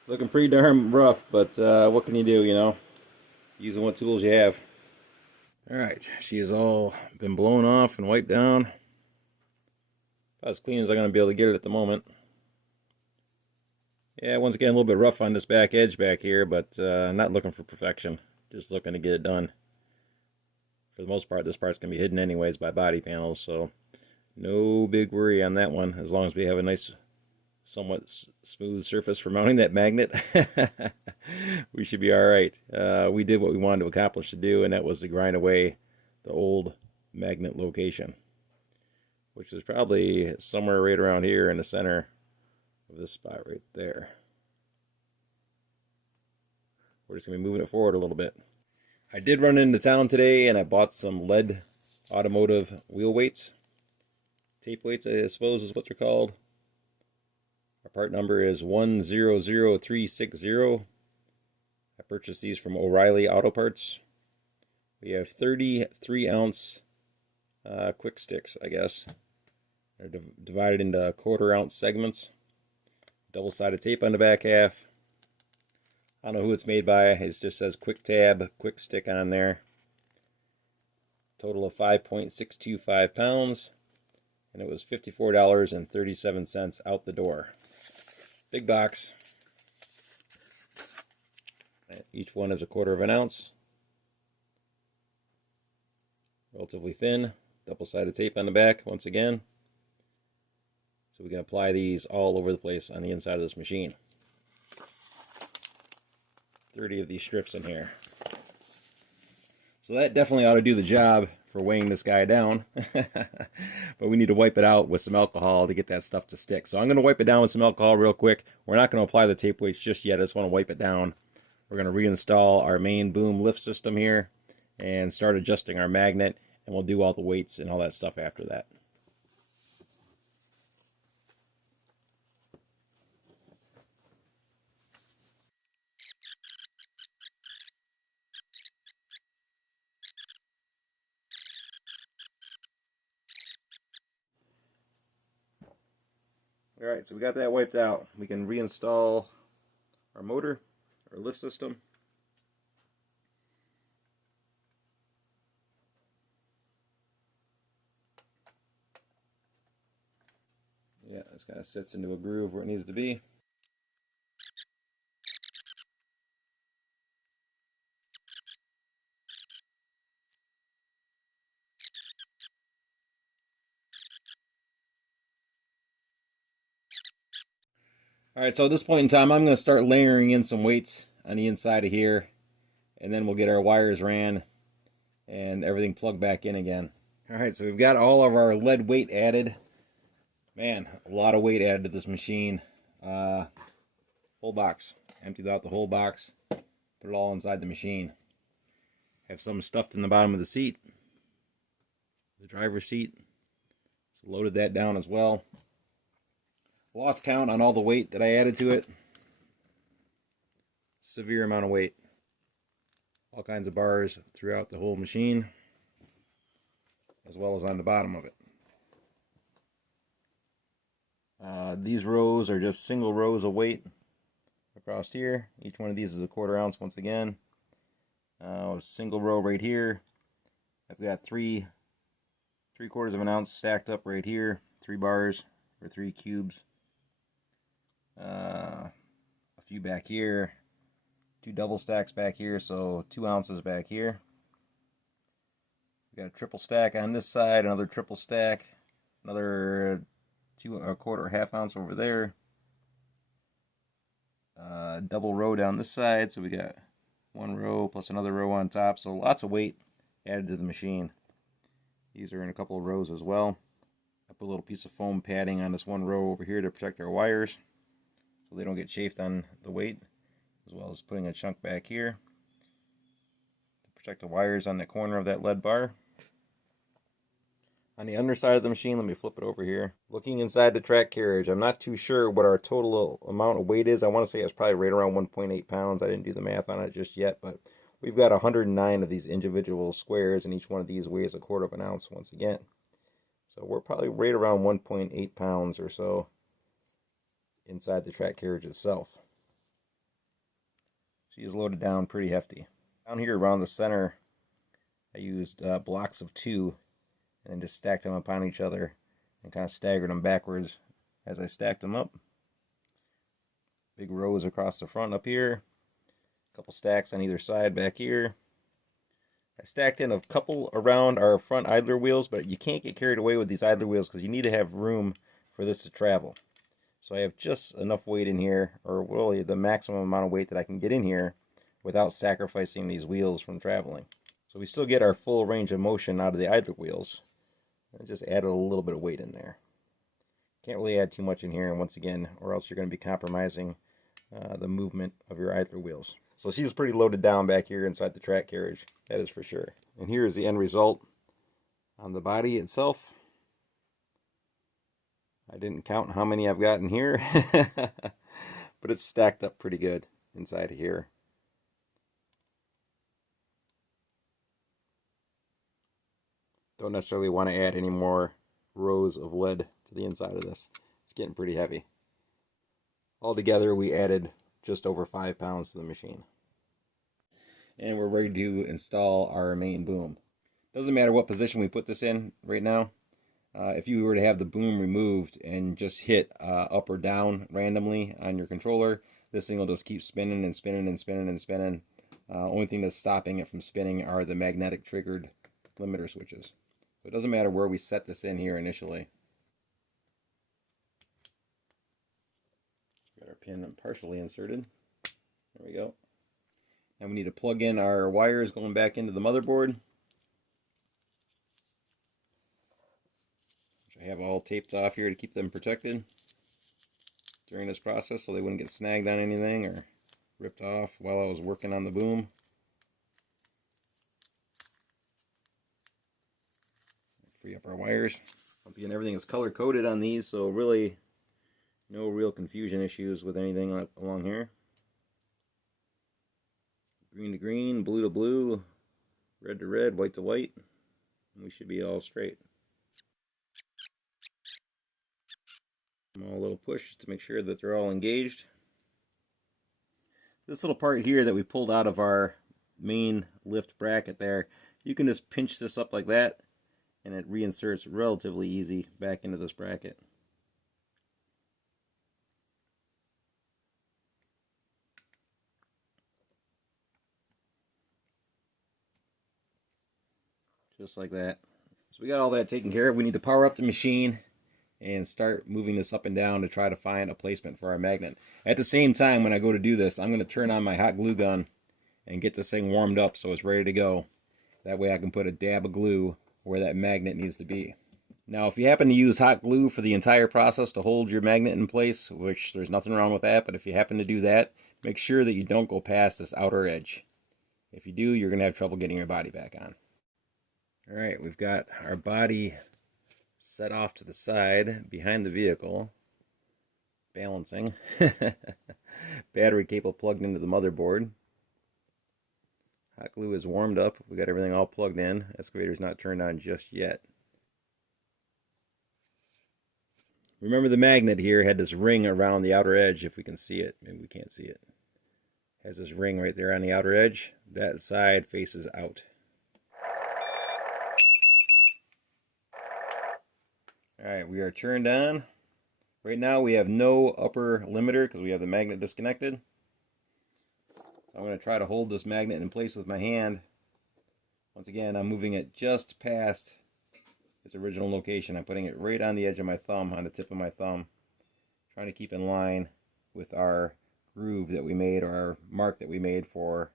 Looking pretty darn rough, but what can you do, you know? Using what tools you have. Alright, she has all been blown off and wiped down. About as clean as I'm going to be able to get it at the moment. Yeah, once again, a little bit rough on this back edge back here, but not looking for perfection. Just looking to get it done. For the most part, this part's going to be hidden anyways by body panels, so no big worry on that one, as long as we have a nice, somewhat smooth surface for mounting that magnet. We should be alright. We did what we wanted to accomplish to do, and that was to grind away the old magnet location, which is probably somewhere right around here in the center of this spot right there. We're just going to be moving it forward a little bit. I did run into town today and I bought some lead automotive wheel weights. Tape weights, I suppose is what they're called. Our part number is 100360. I purchased these from O'Reilly Auto Parts. We have 33 ounce quick sticks, I guess. They're divided into 1/4 ounce segments. Double-sided tape on the back half. I don't know who it's made by. It just says Quick Tab, Quick Stick on there. Total of 5.625 pounds. And it was $54.37 out the door. Big box. Each one is 1/4 ounce. Relatively thin. Double-sided tape on the back once again. So we can apply these all over the place on the inside of this machine. 30 of these strips in here. So that definitely ought to do the job for weighing this guy down. But we need to wipe it out with some alcohol to get that stuff to stick. So I'm going to wipe it down with some alcohol real quick. We're not going to apply the tape weights just yet. I just want to wipe it down. We're going to reinstall our main boom lift system here and start adjusting our magnet, and we'll do all the weights and all that stuff after that. Alright, so we got that wiped out. We can reinstall our motor, our lift system. Yeah, this kind of sits into a groove where it needs to be. Alright, so at this point in time, I'm going to start layering in some weights on the inside of here, and then we'll get our wires ran and everything plugged back in again. Alright, so we've got all of our lead weight added. Man, a lot of weight added to this machine. Whole box. Emptied out the whole box. Put it all inside the machine. Have some stuffed in the bottom of the seat. The driver's seat. So loaded that down as well. Lost count on all the weight that I added to it. Severe amount of weight. All kinds of bars throughout the whole machine, as well as on the bottom of it. These rows are just single rows of weight across here. Each one of these is 1/4 ounce once again. A single row right here. I've got 3/4 ounce stacked up right here. 3 bars or 3 cubes. A few back here. 2 double stacks back here, so 2 ounces back here. We got a triple stack on this side, another triple stack, another 2 1/4 or half ounce over there. Double row down this side, so we got 1 row plus another row on top, so lots of weight added to the machine. These are in a couple of rows as well. I put a little piece of foam padding on this 1 row over here to protect our wires so they don't get chafed on the weight, as well as putting a chunk back here to protect the wires on the corner of that lead bar. On the underside of the machine, let me flip it over here. Looking inside the track carriage, I'm not too sure what our total amount of weight is. I want to say it's probably right around 1.8 pounds. I didn't do the math on it just yet, but we've got 109 of these individual squares, and each one of these weighs 1/4 ounce once again. So we're probably right around 1.8 pounds or so inside the track carriage itself. She is loaded down pretty hefty. Down here around the center, I used blocks of 2 and then just stacked them upon each other and kind of staggered them backwards as I stacked them up. Big rows across the front up here. A couple stacks on either side back here. I stacked in a couple around our front idler wheels, but you can't get carried away with these idler wheels because you need to have room for this to travel. So I have just enough weight in here, or really the maximum amount of weight that I can get in here without sacrificing these wheels from traveling. So we still get our full range of motion out of the idler wheels. I just added a little bit of weight in there. Can't really add too much in here, and once again, or else you're going to be compromising the movement of your idler wheels. So she's pretty loaded down back here inside the track carriage, that is for sure. And here is the end result on the body itself. I didn't count how many I've got in here, but it's stacked up pretty good inside of here. Don't necessarily want to add any more rows of lead to the inside of this. It's getting pretty heavy. Altogether, we added just over 5 pounds to the machine. And we're ready to install our main boom. Doesn't matter what position we put this in right now. If you were to have the boom removed and just hit up or down randomly on your controller, this thing will just keep spinning and spinning and spinning and spinning. Only thing that's stopping it from spinning are the magnetic triggered limiter switches. So it doesn't matter where we set this in here initially. Got our pin partially inserted. There we go. Now we need to plug in our wires going back into the motherboard, which I have all taped off here to keep them protected during this process so they wouldn't get snagged on anything or ripped off while I was working on the boom. Free up our wires. Once again, everything is color coded on these, so really no real confusion issues with anything along here. Green to green, blue to blue, red to red, white to white. And we should be all straight. Small little push to make sure that they're all engaged. This little part here that we pulled out of our main lift bracket there, you can just pinch this up like that and it reinserts relatively easy back into this bracket. Just like that. So we got all that taken care of. We need to power up the machine and start moving this up and down to try to find a placement for our magnet. At the same time, when I go to do this, I'm going to turn on my hot glue gun and get this thing warmed up so it's ready to go. That way I can put a dab of glue where that magnet needs to be. Now, if you happen to use hot glue for the entire process to hold your magnet in place, which there's nothing wrong with that, but if you happen to do that, make sure that you don't go past this outer edge. If you do, you're going to have trouble getting your body back on. Alright, we've got our body set off to the side behind the vehicle, balancing. Battery cable plugged into the motherboard. Hot glue is warmed up. We got everything all plugged in. Excavator's not turned on just yet. Remember the magnet here had this ring around the outer edge, if we can see it. Maybe we can't see it. Has this ring right there on the outer edge. That side faces out. Alright, we are turned on. Right now we have no upper limiter because we have the magnet disconnected. I'm going to try to hold this magnet in place with my hand. Once again, I'm moving it just past its original location. I'm putting it right on the edge of my thumb, on the tip of my thumb, trying to keep in line with our groove that we made, or our mark that we made for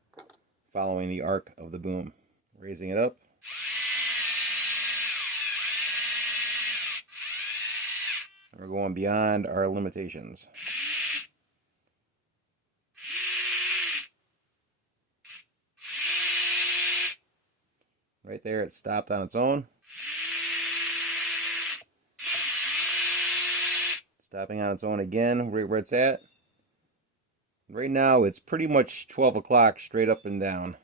following the arc of the boom. Raising it up. We're going beyond our limitations. Right there, it stopped on its own. Stopping on its own again, right where it's at. Right now, it's pretty much 12 o'clock straight up and down.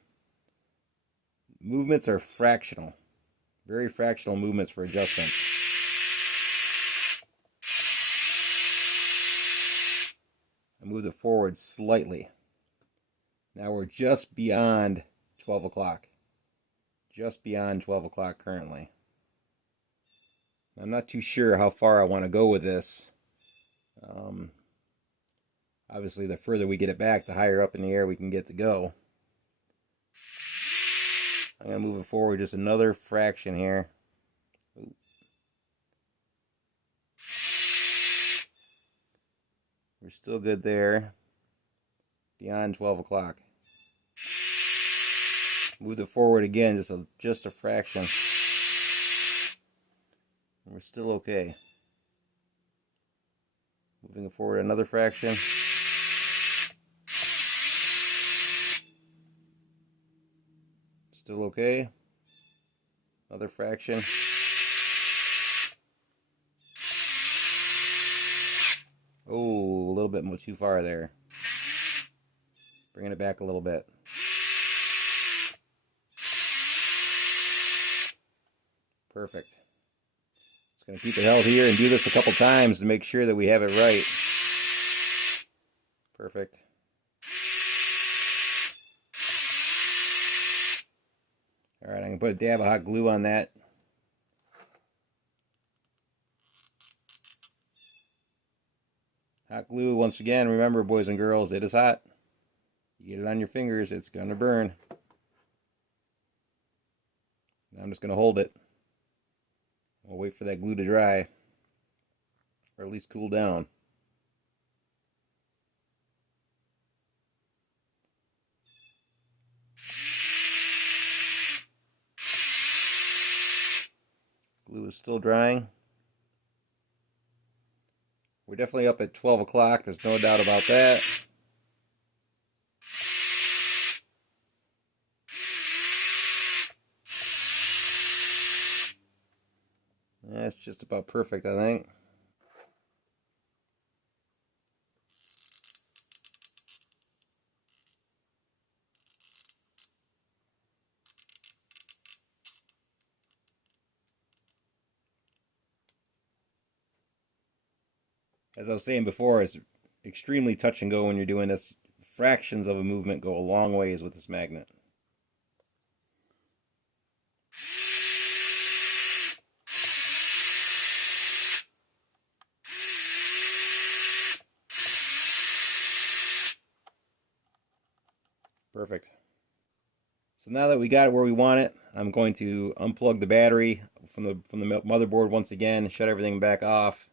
Movements are fractional. Very fractional movements for adjustment. I moved it forward slightly. Now we're just beyond 12 o'clock. Just beyond 12 o'clock currently. I'm not too sure how far I want to go with this. Obviously, the further we get it back, the higher up in the air we can get to go. I'm going to move it forward just another fraction here. Ooh. We're still good there. Beyond 12 o'clock. Move it forward again, just a fraction. We're still okay. Moving it forward another fraction. Still okay. Another fraction. Oh, a little bit too far there. Bringing it back a little bit. Perfect. Just going to keep it held here and do this a couple times to make sure that we have it right. Perfect. Alright, I'm going to put a dab of hot glue on that. Hot glue, once again, remember boys and girls, it is hot. You get it on your fingers, it's going to burn. Now I'm just going to hold it. We'll wait for that glue to dry, or at least cool down. Glue is still drying. We're definitely up at 12 o'clock, there's no doubt about that. That's just about perfect, I think. As I was saying before, it's extremely touch and go when you're doing this. Fractions of a movement go a long ways with this magnet. Perfect. So now that we got it where we want it, I'm going to unplug the battery from the motherboard once again, shut everything back off.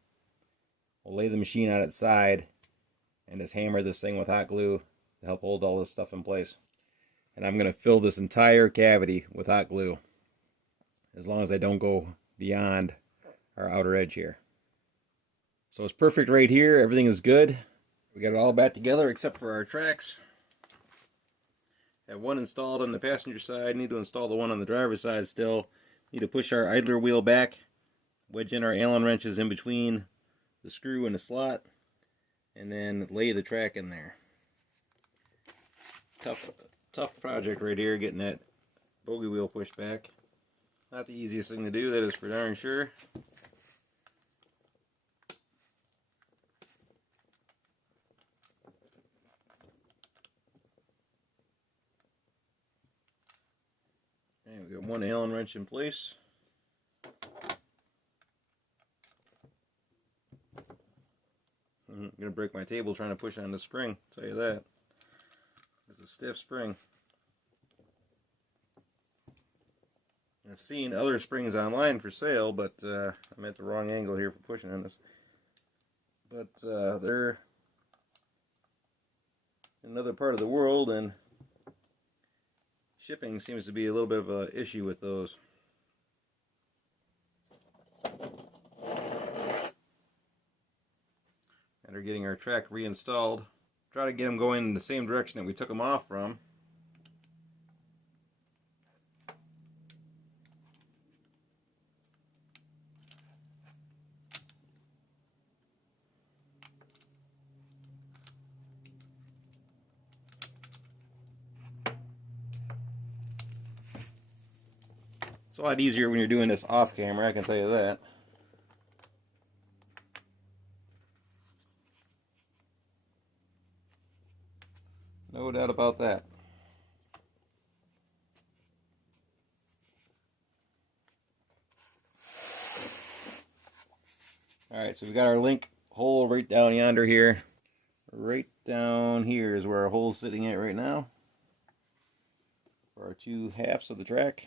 We'll lay the machine on its side and just hammer this thing with hot glue to help hold all this stuff in place. And I'm going to fill this entire cavity with hot glue, as long as I don't go beyond our outer edge here. So it's perfect right here. Everything is good. We got it all back together except for our tracks. Have one installed on the passenger side. Need to install the one on the driver's side still. Need to push our idler wheel back. Wedge in our Allen wrenches in between the screw and the slot. And then lay the track in there. Tough project right here, getting that bogey wheel pushed back. Not the easiest thing to do, that is for darn sure. Okay, we got one Allen wrench in place. I'm gonna break my table trying to push on the spring, I'll tell you that. It's a stiff spring. I've seen other springs online for sale, but I'm at the wrong angle here for pushing on this. But they're in another part of the world, and shipping seems to be a little bit of an issue with those. And we're getting our track reinstalled. Try to get them going in the same direction that we took them off from. It's a lot easier when you're doing this off camera, I can tell you that. No doubt about that. Alright, so we got our link hole right down yonder here. Right down here is where our hole's sitting at right now. For our two halves of the track.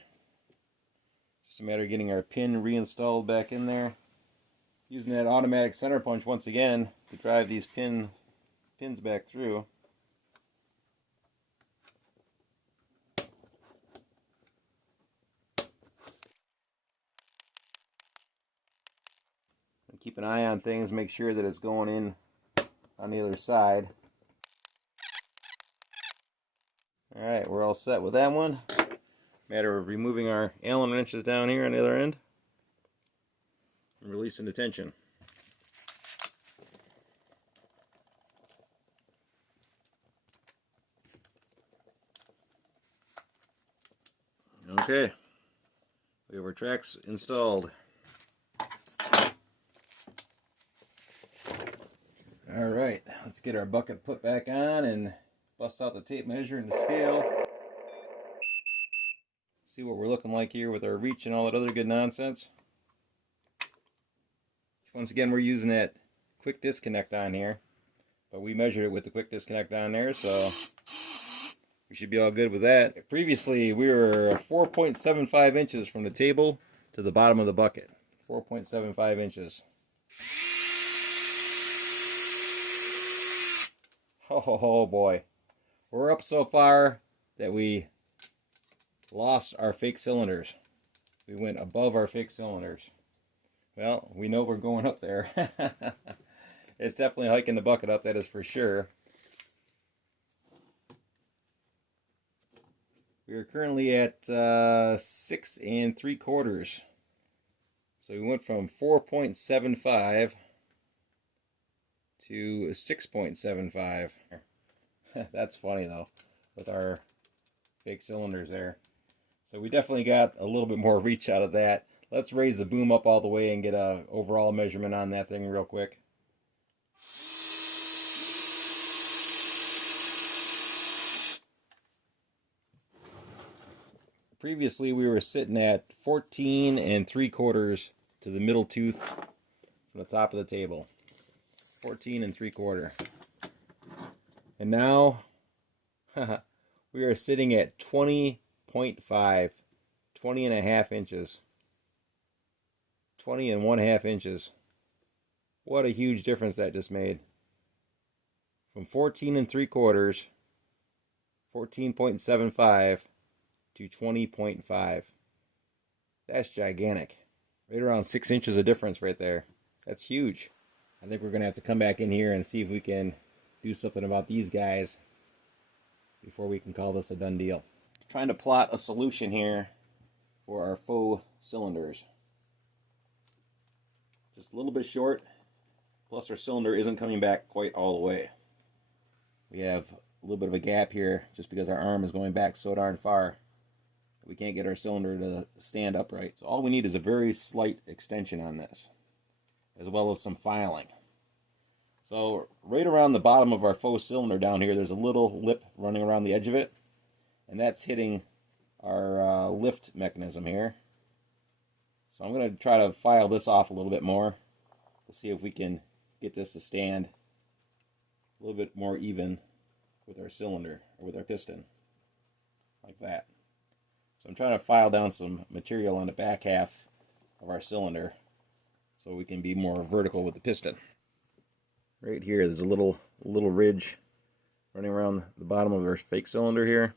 Just a matter of getting our pin reinstalled back in there. Using that automatic center punch once again to drive these pins back through. And keep an eye on things, make sure that it's going in on the other side. Alright, we're all set with that one. Matter of removing our Allen wrenches down here on the other end and releasing the tension. Okay, we have our tracks installed. Alright, let's get our bucket put back on and bust out the tape measure and the scale. See what we're looking like here with our reach and all that other good nonsense. Once again, we're using that quick disconnect on here, but we measured it with the quick disconnect on there, so we should be all good with that. Previously, we were 4.75 inches from the table to the bottom of the bucket. 4.75 inches. Oh boy. We're up so far that we lost our fake cylinders. We went above our fake cylinders. Well, we know we're going up there. It's definitely hiking the bucket up, that is for sure. We are currently at 6 3/4. So we went from 4.75 to 6.75. That's funny though, with our fake cylinders there. So we definitely got a little bit more reach out of that. Let's raise the boom up all the way and get a overall measurement on that thing real quick. Previously we were sitting at 14 3/4 to the middle tooth from the top of the table. 14 3/4. And now we are sitting at 20.5, 20 1/2 inches. 20 1/2 inches. What a huge difference that just made. From 14 3/4, 14.75 to 20.5. That's gigantic. Right around 6 inches of difference right there. That's huge. I think we're going to have to come back in here and see if we can do something about these guys before we can call this a done deal. Trying to plot a solution here for our faux cylinders. Just a little bit short, plus our cylinder isn't coming back quite all the way. We have a little bit of a gap here just because our arm is going back so darn far. We can't get our cylinder to stand upright. So all we need is a very slight extension on this, as well as some filing. So right around the bottom of our faux cylinder down here, there's a little lip running around the edge of it, and that's hitting our lift mechanism here. So I'm going to try to file this off a little bit more to see if we can get this to stand a little bit more even with our cylinder, or with our piston, like that. So I'm trying to file down some material on the back half of our cylinder so we can be more vertical with the piston. Right here, there's a little ridge running around the bottom of our fake cylinder here.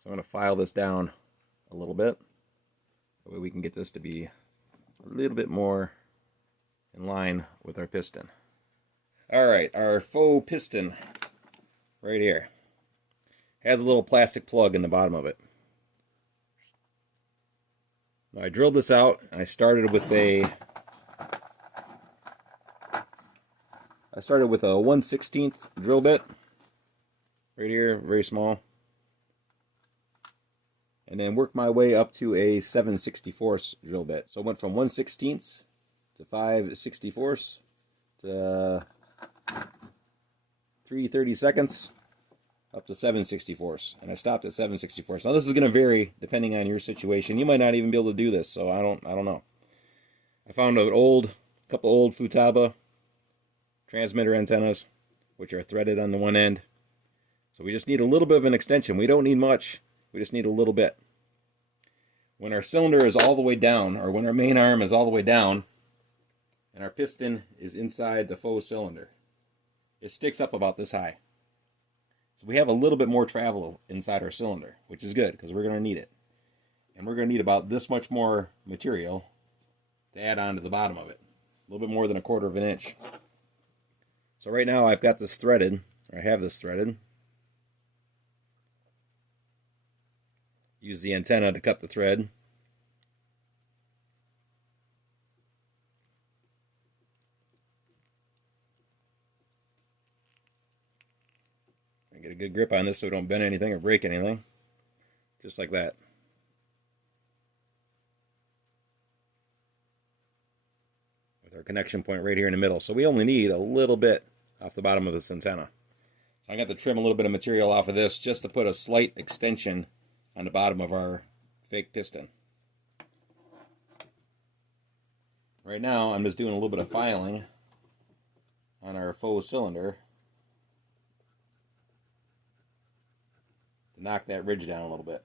So I'm going to file this down a little bit. That way we can get this to be a little bit more in line with our piston. Alright, our faux piston right here has a little plastic plug in the bottom of it. Now I drilled this out. I started with a 1/16 drill bit right here, very small, and then worked my way up to a 7/64 drill bit. So I went from 1/16 to 5/64 to 3/32 up to 7/64, and I stopped at 7/64. Now this is going to vary depending on your situation. You might not even be able to do this, so I don't know. I found a couple old Futaba transmitter antennas, which are threaded on the one end. So we just need a little bit of an extension. We don't need much. We just need a little bit. When our cylinder is all the way down, or when our main arm is all the way down, and our piston is inside the faux cylinder, it sticks up about this high. So we have a little bit more travel inside our cylinder, which is good because we're going to need it. And we're going to need about this much more material to add on to the bottom of it. A little bit more than 1/4 inch. So right now I've got this threaded, or I have this threaded. Use the antenna to cut the thread. Get a good grip on this so we don't bend anything or break anything. Just like that. With our connection point right here in the middle. So we only need a little bit off the bottom of this antenna. So I got to trim a little bit of material off of this just to put a slight extension on the bottom of our fake piston. Right now I'm just doing a little bit of filing on our faux cylinder to knock that ridge down a little bit.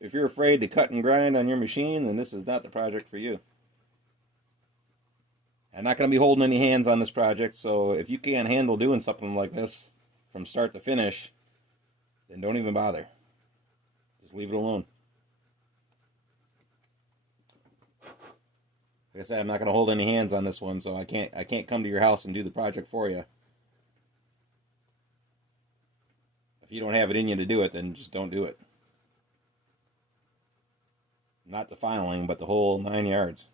If you're afraid to cut and grind on your machine, then this is not the project for you. I'm not going to be holding any hands on this project, so if you can't handle doing something like this from start to finish, then don't even bother. Just leave it alone. Like I said, I'm not going to hold any hands on this one, so I can't come to your house and do the project for you. If you don't have it in you to do it, then just don't do it. Not the filing, but the whole 9 yards.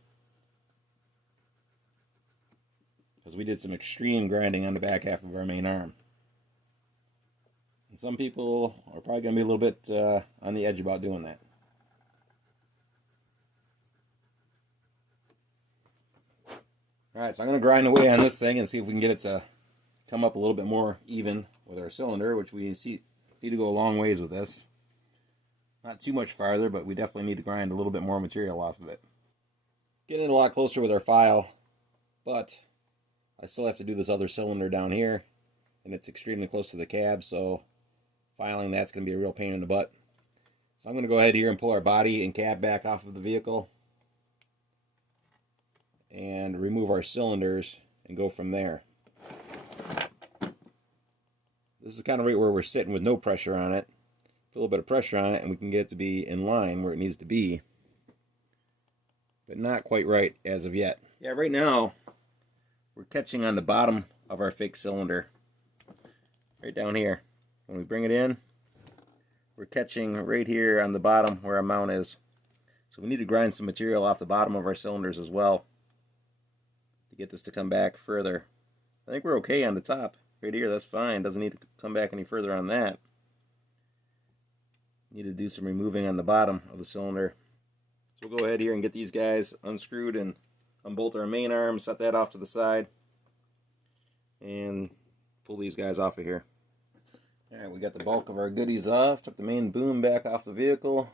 Because we did some extreme grinding on the back half of our main arm. And some people are probably going to be a little bit on the edge about doing that. Alright, so I'm going to grind away on this thing and see if we can get it to come up a little bit more even with our cylinder, which we need to go a long ways with this. Not too much farther, but we definitely need to grind a little bit more material off of it. Getting a lot closer with our file, but I still have to do this other cylinder down here, and it's extremely close to the cab, so filing that's going to be a real pain in the butt. So I'm going to go ahead here and pull our body and cab back off of the vehicle and remove our cylinders and go from there. This is kind of right where we're sitting with no pressure on it. A little bit of pressure on it and we can get it to be in line where it needs to be, but not quite right as of yet. Yeah, right now we're catching on the bottom of our fake cylinder right down here. When we bring it in, we're catching right here on the bottom where our mount is. So we need to grind some material off the bottom of our cylinders as well to get this to come back further. I think we're okay on the top right here. That's fine. Doesn't need to come back any further on that. Need to do some removing on the bottom of the cylinder. So we'll go ahead here and get these guys unscrewed and unbolt our main arm, set that off to the side, and pull these guys off of here. Alright, we got the bulk of our goodies off. Took the main boom back off the vehicle,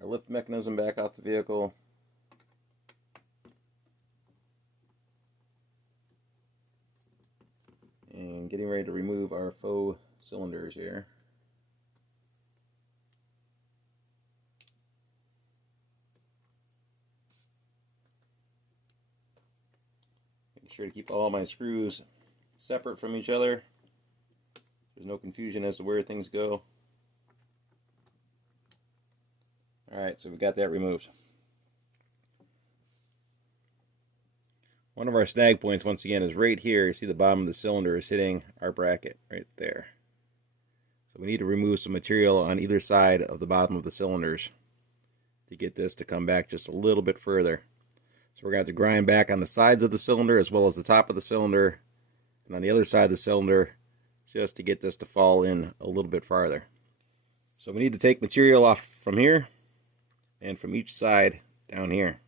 our lift mechanism back off the vehicle, getting ready to remove our faux cylinders here. Making sure to keep all my screws separate from each other. There's no confusion as to where things go. Alright, so we got that removed. One of our snag points, once again, is right here. You see the bottom of the cylinder is hitting our bracket right there. So we need to remove some material on either side of the bottom of the cylinders to get this to come back just a little bit further. So we're going to have to grind back on the sides of the cylinder as well as the top of the cylinder and on the other side of the cylinder just to get this to fall in a little bit farther. So we need to take material off from here and from each side down here.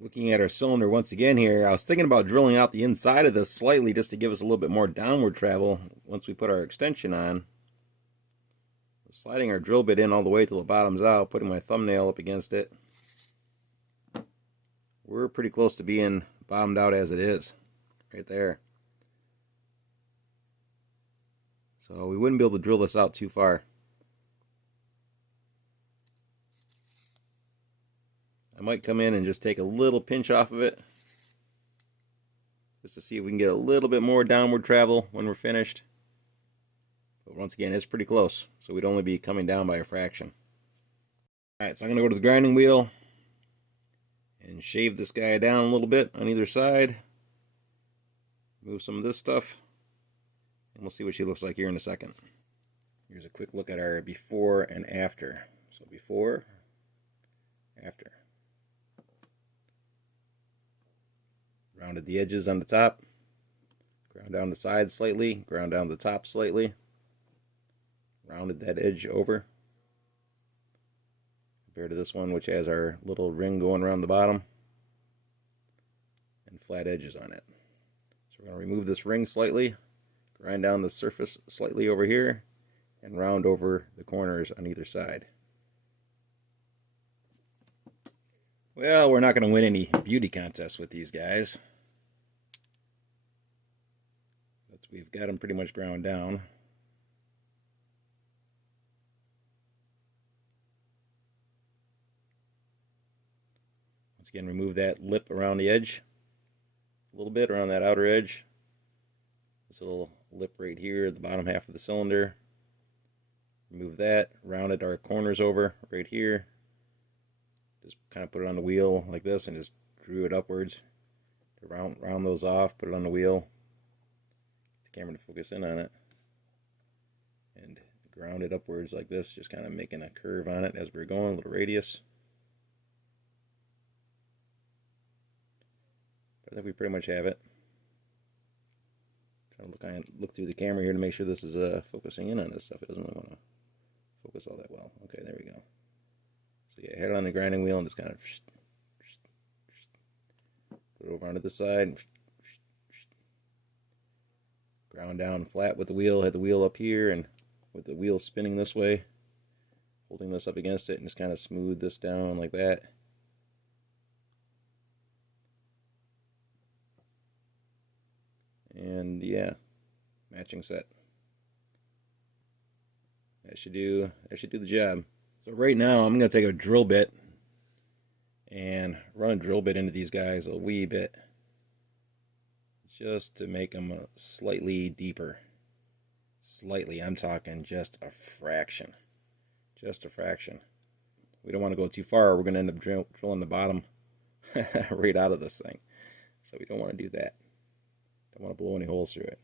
Looking at our cylinder once again here, I was thinking about drilling out the inside of this slightly just to give us a little bit more downward travel once we put our extension on. Sliding our drill bit in all the way till it bottoms out, putting my thumbnail up against it. We're pretty close to being bottomed out as it is, right there. So we wouldn't be able to drill this out too far. I might come in and just take a little pinch off of it just to see if we can get a little bit more downward travel when we're finished. But once again, it's pretty close, so we'd only be coming down by a fraction. Alright, so I'm going to go to the grinding wheel and shave this guy down a little bit on either side. Move some of this stuff, and we'll see what she looks like here in a second. Here's a quick look at our before and after. So before, after. Rounded the edges on the top, ground down the sides slightly, ground down the top slightly, rounded that edge over, compared to this one which has our little ring going around the bottom, and flat edges on it. So we're going to remove this ring slightly, grind down the surface slightly over here, and round over the corners on either side. Well, we're not going to win any beauty contests with these guys. But we've got them pretty much ground down. Once again, remove that lip around the edge. A little bit around that outer edge. This little lip right here at the bottom half of the cylinder. Remove that. Rounded our corners over right here. Just kind of put it on the wheel like this and just drew it upwards to round those off, put it on the wheel, get the camera to focus in on it, and ground it upwards like this, just kind of making a curve on it as we're going, a little radius. But I think we pretty much have it. Trying to look through the camera here to make sure this is focusing in on this stuff. It doesn't really want to focus all that well. Okay, there we go. So yeah, head on the grinding wheel and just kind of put it over onto the side. Ground down flat with the wheel, had the wheel up here, and with the wheel spinning this way, holding this up against it, and just kind of smooth this down like that. And yeah, matching set. That should do the job. So right now I'm going to take a drill bit and run a drill bit into these guys a wee bit, just to make them slightly deeper. Slightly, I'm talking just a fraction. Just a fraction. We don't want to go too far. We're going to end up drilling the bottom right out of this thing. So we don't want to do that. Don't want to blow any holes through it.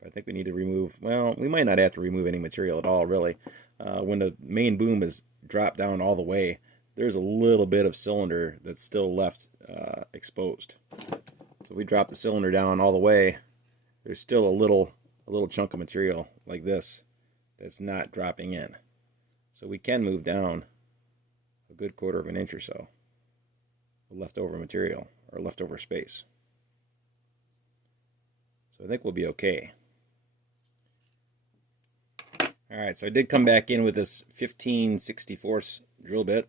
But I think we need to remove, well, we might not have to remove any material at all, really. When the main boom is dropped down all the way, there's a little bit of cylinder that's still left exposed. So if we drop the cylinder down all the way, there's still a little chunk of material like this that's not dropping in. So we can move down a good 1/4 of an inch or so of leftover material or leftover space. So I think we'll be okay. Alright, so I did come back in with this 15/64 drill bit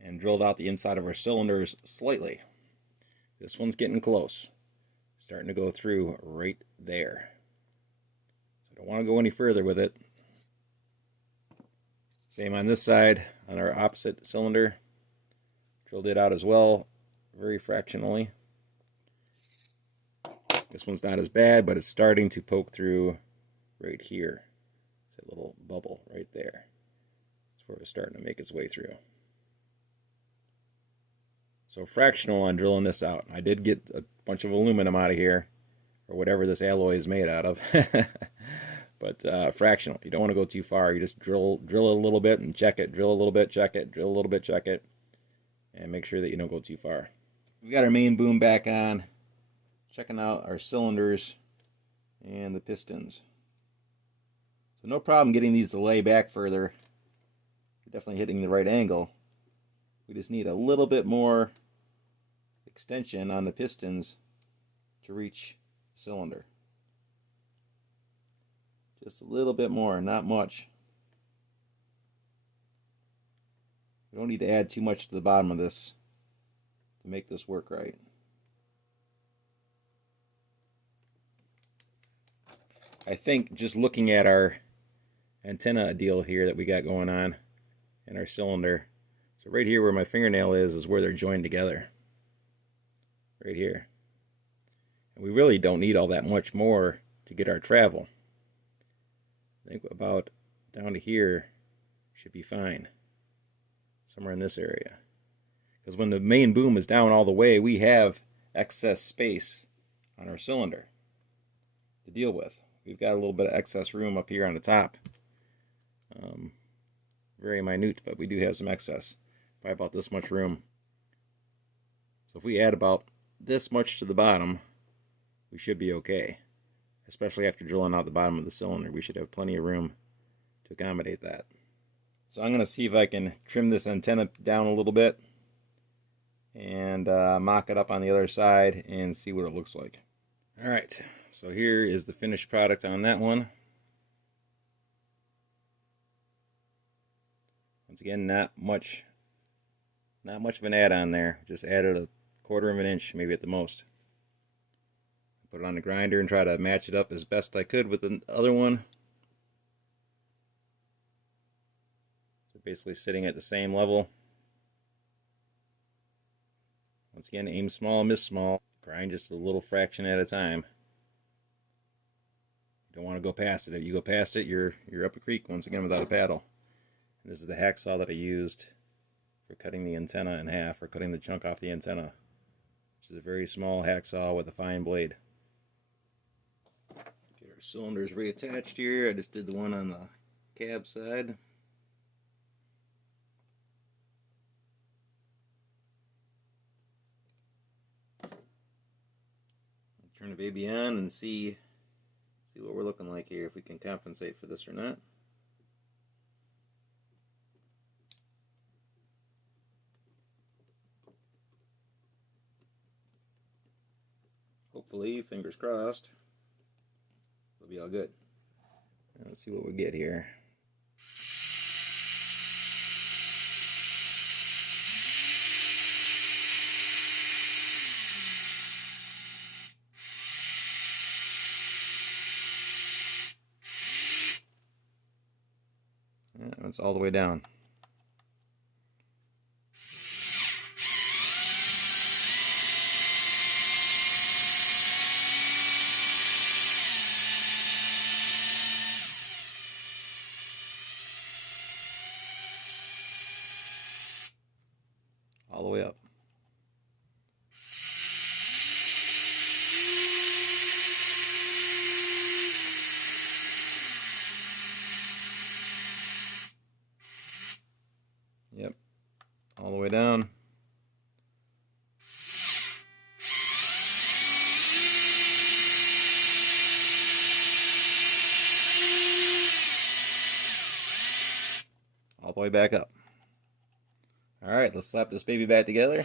and drilled out the inside of our cylinders slightly. This one's getting close. Starting to go through right there. So I don't want to go any further with it. Same on this side, on our opposite cylinder. Drilled it out as well, very fractionally. This one's not as bad, but it's starting to poke through right here. It's a little bubble right there. That's where it's starting to make its way through. So fractional on drilling this out. I did get a bunch of aluminum out of here, or whatever this alloy is made out of. But fractional. You don't want to go too far. You just drill a little bit and check it. Drill a little bit, check it. Drill a little bit, check it. And make sure that you don't go too far. We've got our main boom back on. Checking out our cylinders and the pistons. So no problem getting these to lay back further. We're definitely hitting the right angle. We just need a little bit more extension on the pistons to reach the cylinder. Just a little bit more, not much. We don't need to add too much to the bottom of this to make this work right. I think just looking at our antenna deal here that we got going on in our cylinder, so right here where my fingernail is where they're joined together. Right here. And we really don't need all that much more to get our travel. I think about down to here should be fine. Somewhere in this area. Because when the main boom is down all the way, we have excess space on our cylinder to deal with. We've got a little bit of excess room up here on the top. Very minute, but we do have some excess. Probably about this much room. So if we add about this much to the bottom, we should be okay. Especially after drilling out the bottom of the cylinder, we should have plenty of room to accommodate that. So I'm going to see if I can trim this antenna down a little bit and mock it up on the other side and see what it looks like. Alright, so here is the finished product on that one. Once again, not much of an add-on there. Just added a 1/4 of an inch, maybe at the most. Put it on the grinder and try to match it up as best I could with the other one. So basically sitting at the same level. Once again, aim small, miss small. Grind just a little fraction at a time. You don't want to go past it. If you go past it, you're up a creek once again without a paddle. And this is the hacksaw that I used for cutting the antenna in half, or cutting the chunk off the antenna. This is a very small hacksaw with a fine blade. Get our cylinders reattached here. I just did the one on the cab side. Turn the baby on and see what we're looking like here, if we can compensate for this or not. Hopefully, fingers crossed, it'll be all good. Let's see what we get here. Yeah, that's all the way down. All the way up. Yep, all the way down. All the way back up. Alright, let's slap this baby back together.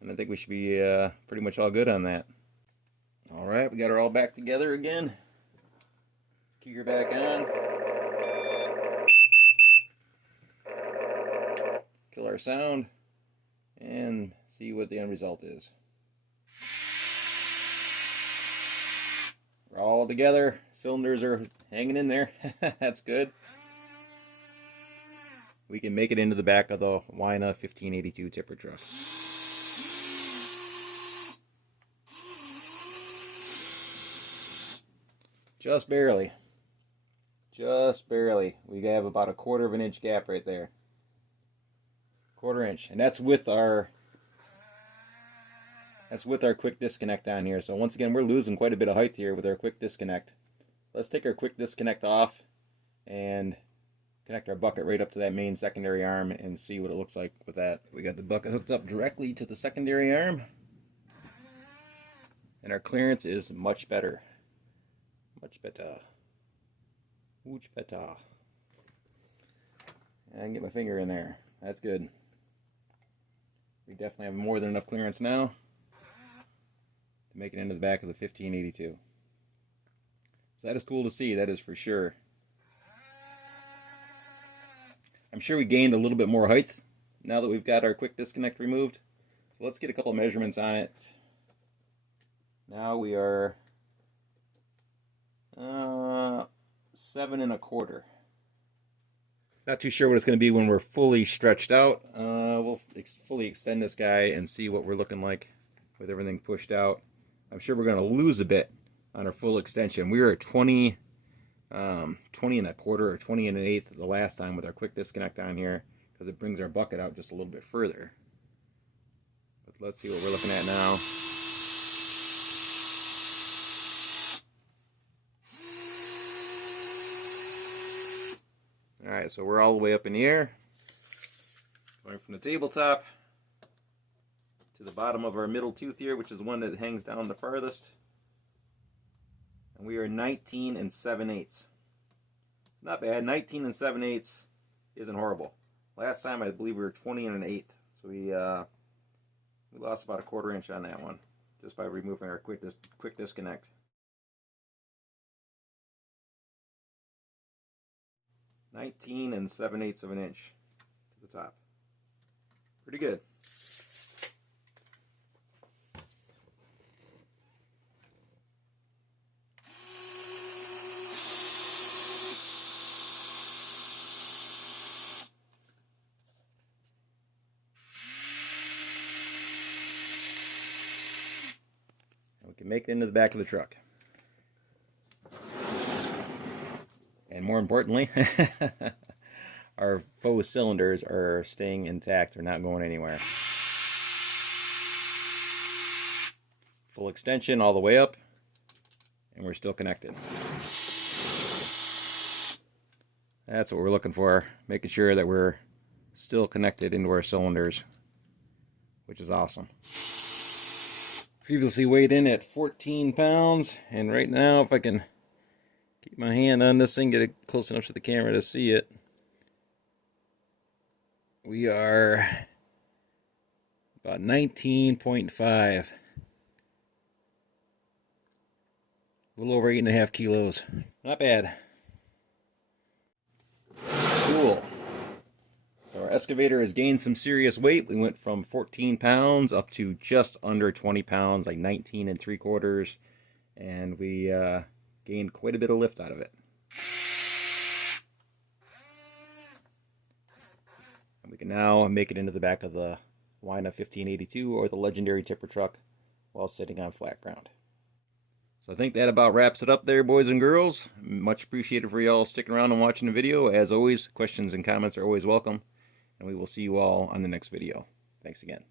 And I think we should be pretty much all good on that. Alright, we got her all back together again. Key her back on. Kill our sound. and see what the end result is. We're all together. Cylinders are hanging in there. That's good. We can make it into the back of the Huina 1582 tipper truck. Just barely. Just barely. We have about a 1/4 of an inch gap right there. 1/4 inch. And that's with our quick disconnect on here. So once again, we're losing quite a bit of height here with our quick disconnect. Let's take our quick disconnect off and connect our bucket right up to that main secondary arm and see what it looks like with that. We got the bucket hooked up directly to the secondary arm, and our clearance is much better. Much better. Much better. I can get my finger in there. That's good. We definitely have more than enough clearance now to make it into the back of the 1582. So that is cool to see, that is for sure. I'm sure we gained a little bit more height now that we've got our quick disconnect removed. So let's get a couple measurements on it. Now we are 7 1/4. Not too sure what it's going to be when we're fully stretched out. We'll fully extend this guy and see what we're looking like with everything pushed out. I'm sure we're going to lose a bit on our full extension. We were at 20 1/4 or 20 1/8 the last time with our quick disconnect on here, because it brings our bucket out just a little bit further. But let's see what we're looking at now. Alright, so we're all the way up in the air, going from the tabletop to the bottom of our middle tooth here, which is the one that hangs down the farthest. And we are 19 7/8. Not bad. 19 7/8 isn't horrible. Last time I believe we were 20 1/8. So we lost about a 1/4 inch on that one just by removing our quick disconnect. 19 7/8 of an inch to the top. Pretty good. We can make it into the back of the truck. And more importantly, our faux cylinders are staying intact. They're not going anywhere. Full extension all the way up, and we're still connected. That's what we're looking for, making sure that we're still connected into our cylinders, which is awesome. Previously weighed in at 14 pounds, and right now, if I can keep my hand on this thing, get it close enough to the camera to see it, we are about 19.5. A little over 8.5 kilos. Not bad. Cool. So our excavator has gained some serious weight. We went from 14 pounds up to just under 20 pounds, like 19 3/4. And we gained quite a bit of lift out of it. And we can now make it into the back of the Huina 1582 or the legendary tipper truck while sitting on flat ground. So I think that about wraps it up there, boys and girls. Much appreciated for y'all sticking around and watching the video. As always, questions and comments are always welcome. And we will see you all on the next video. Thanks again.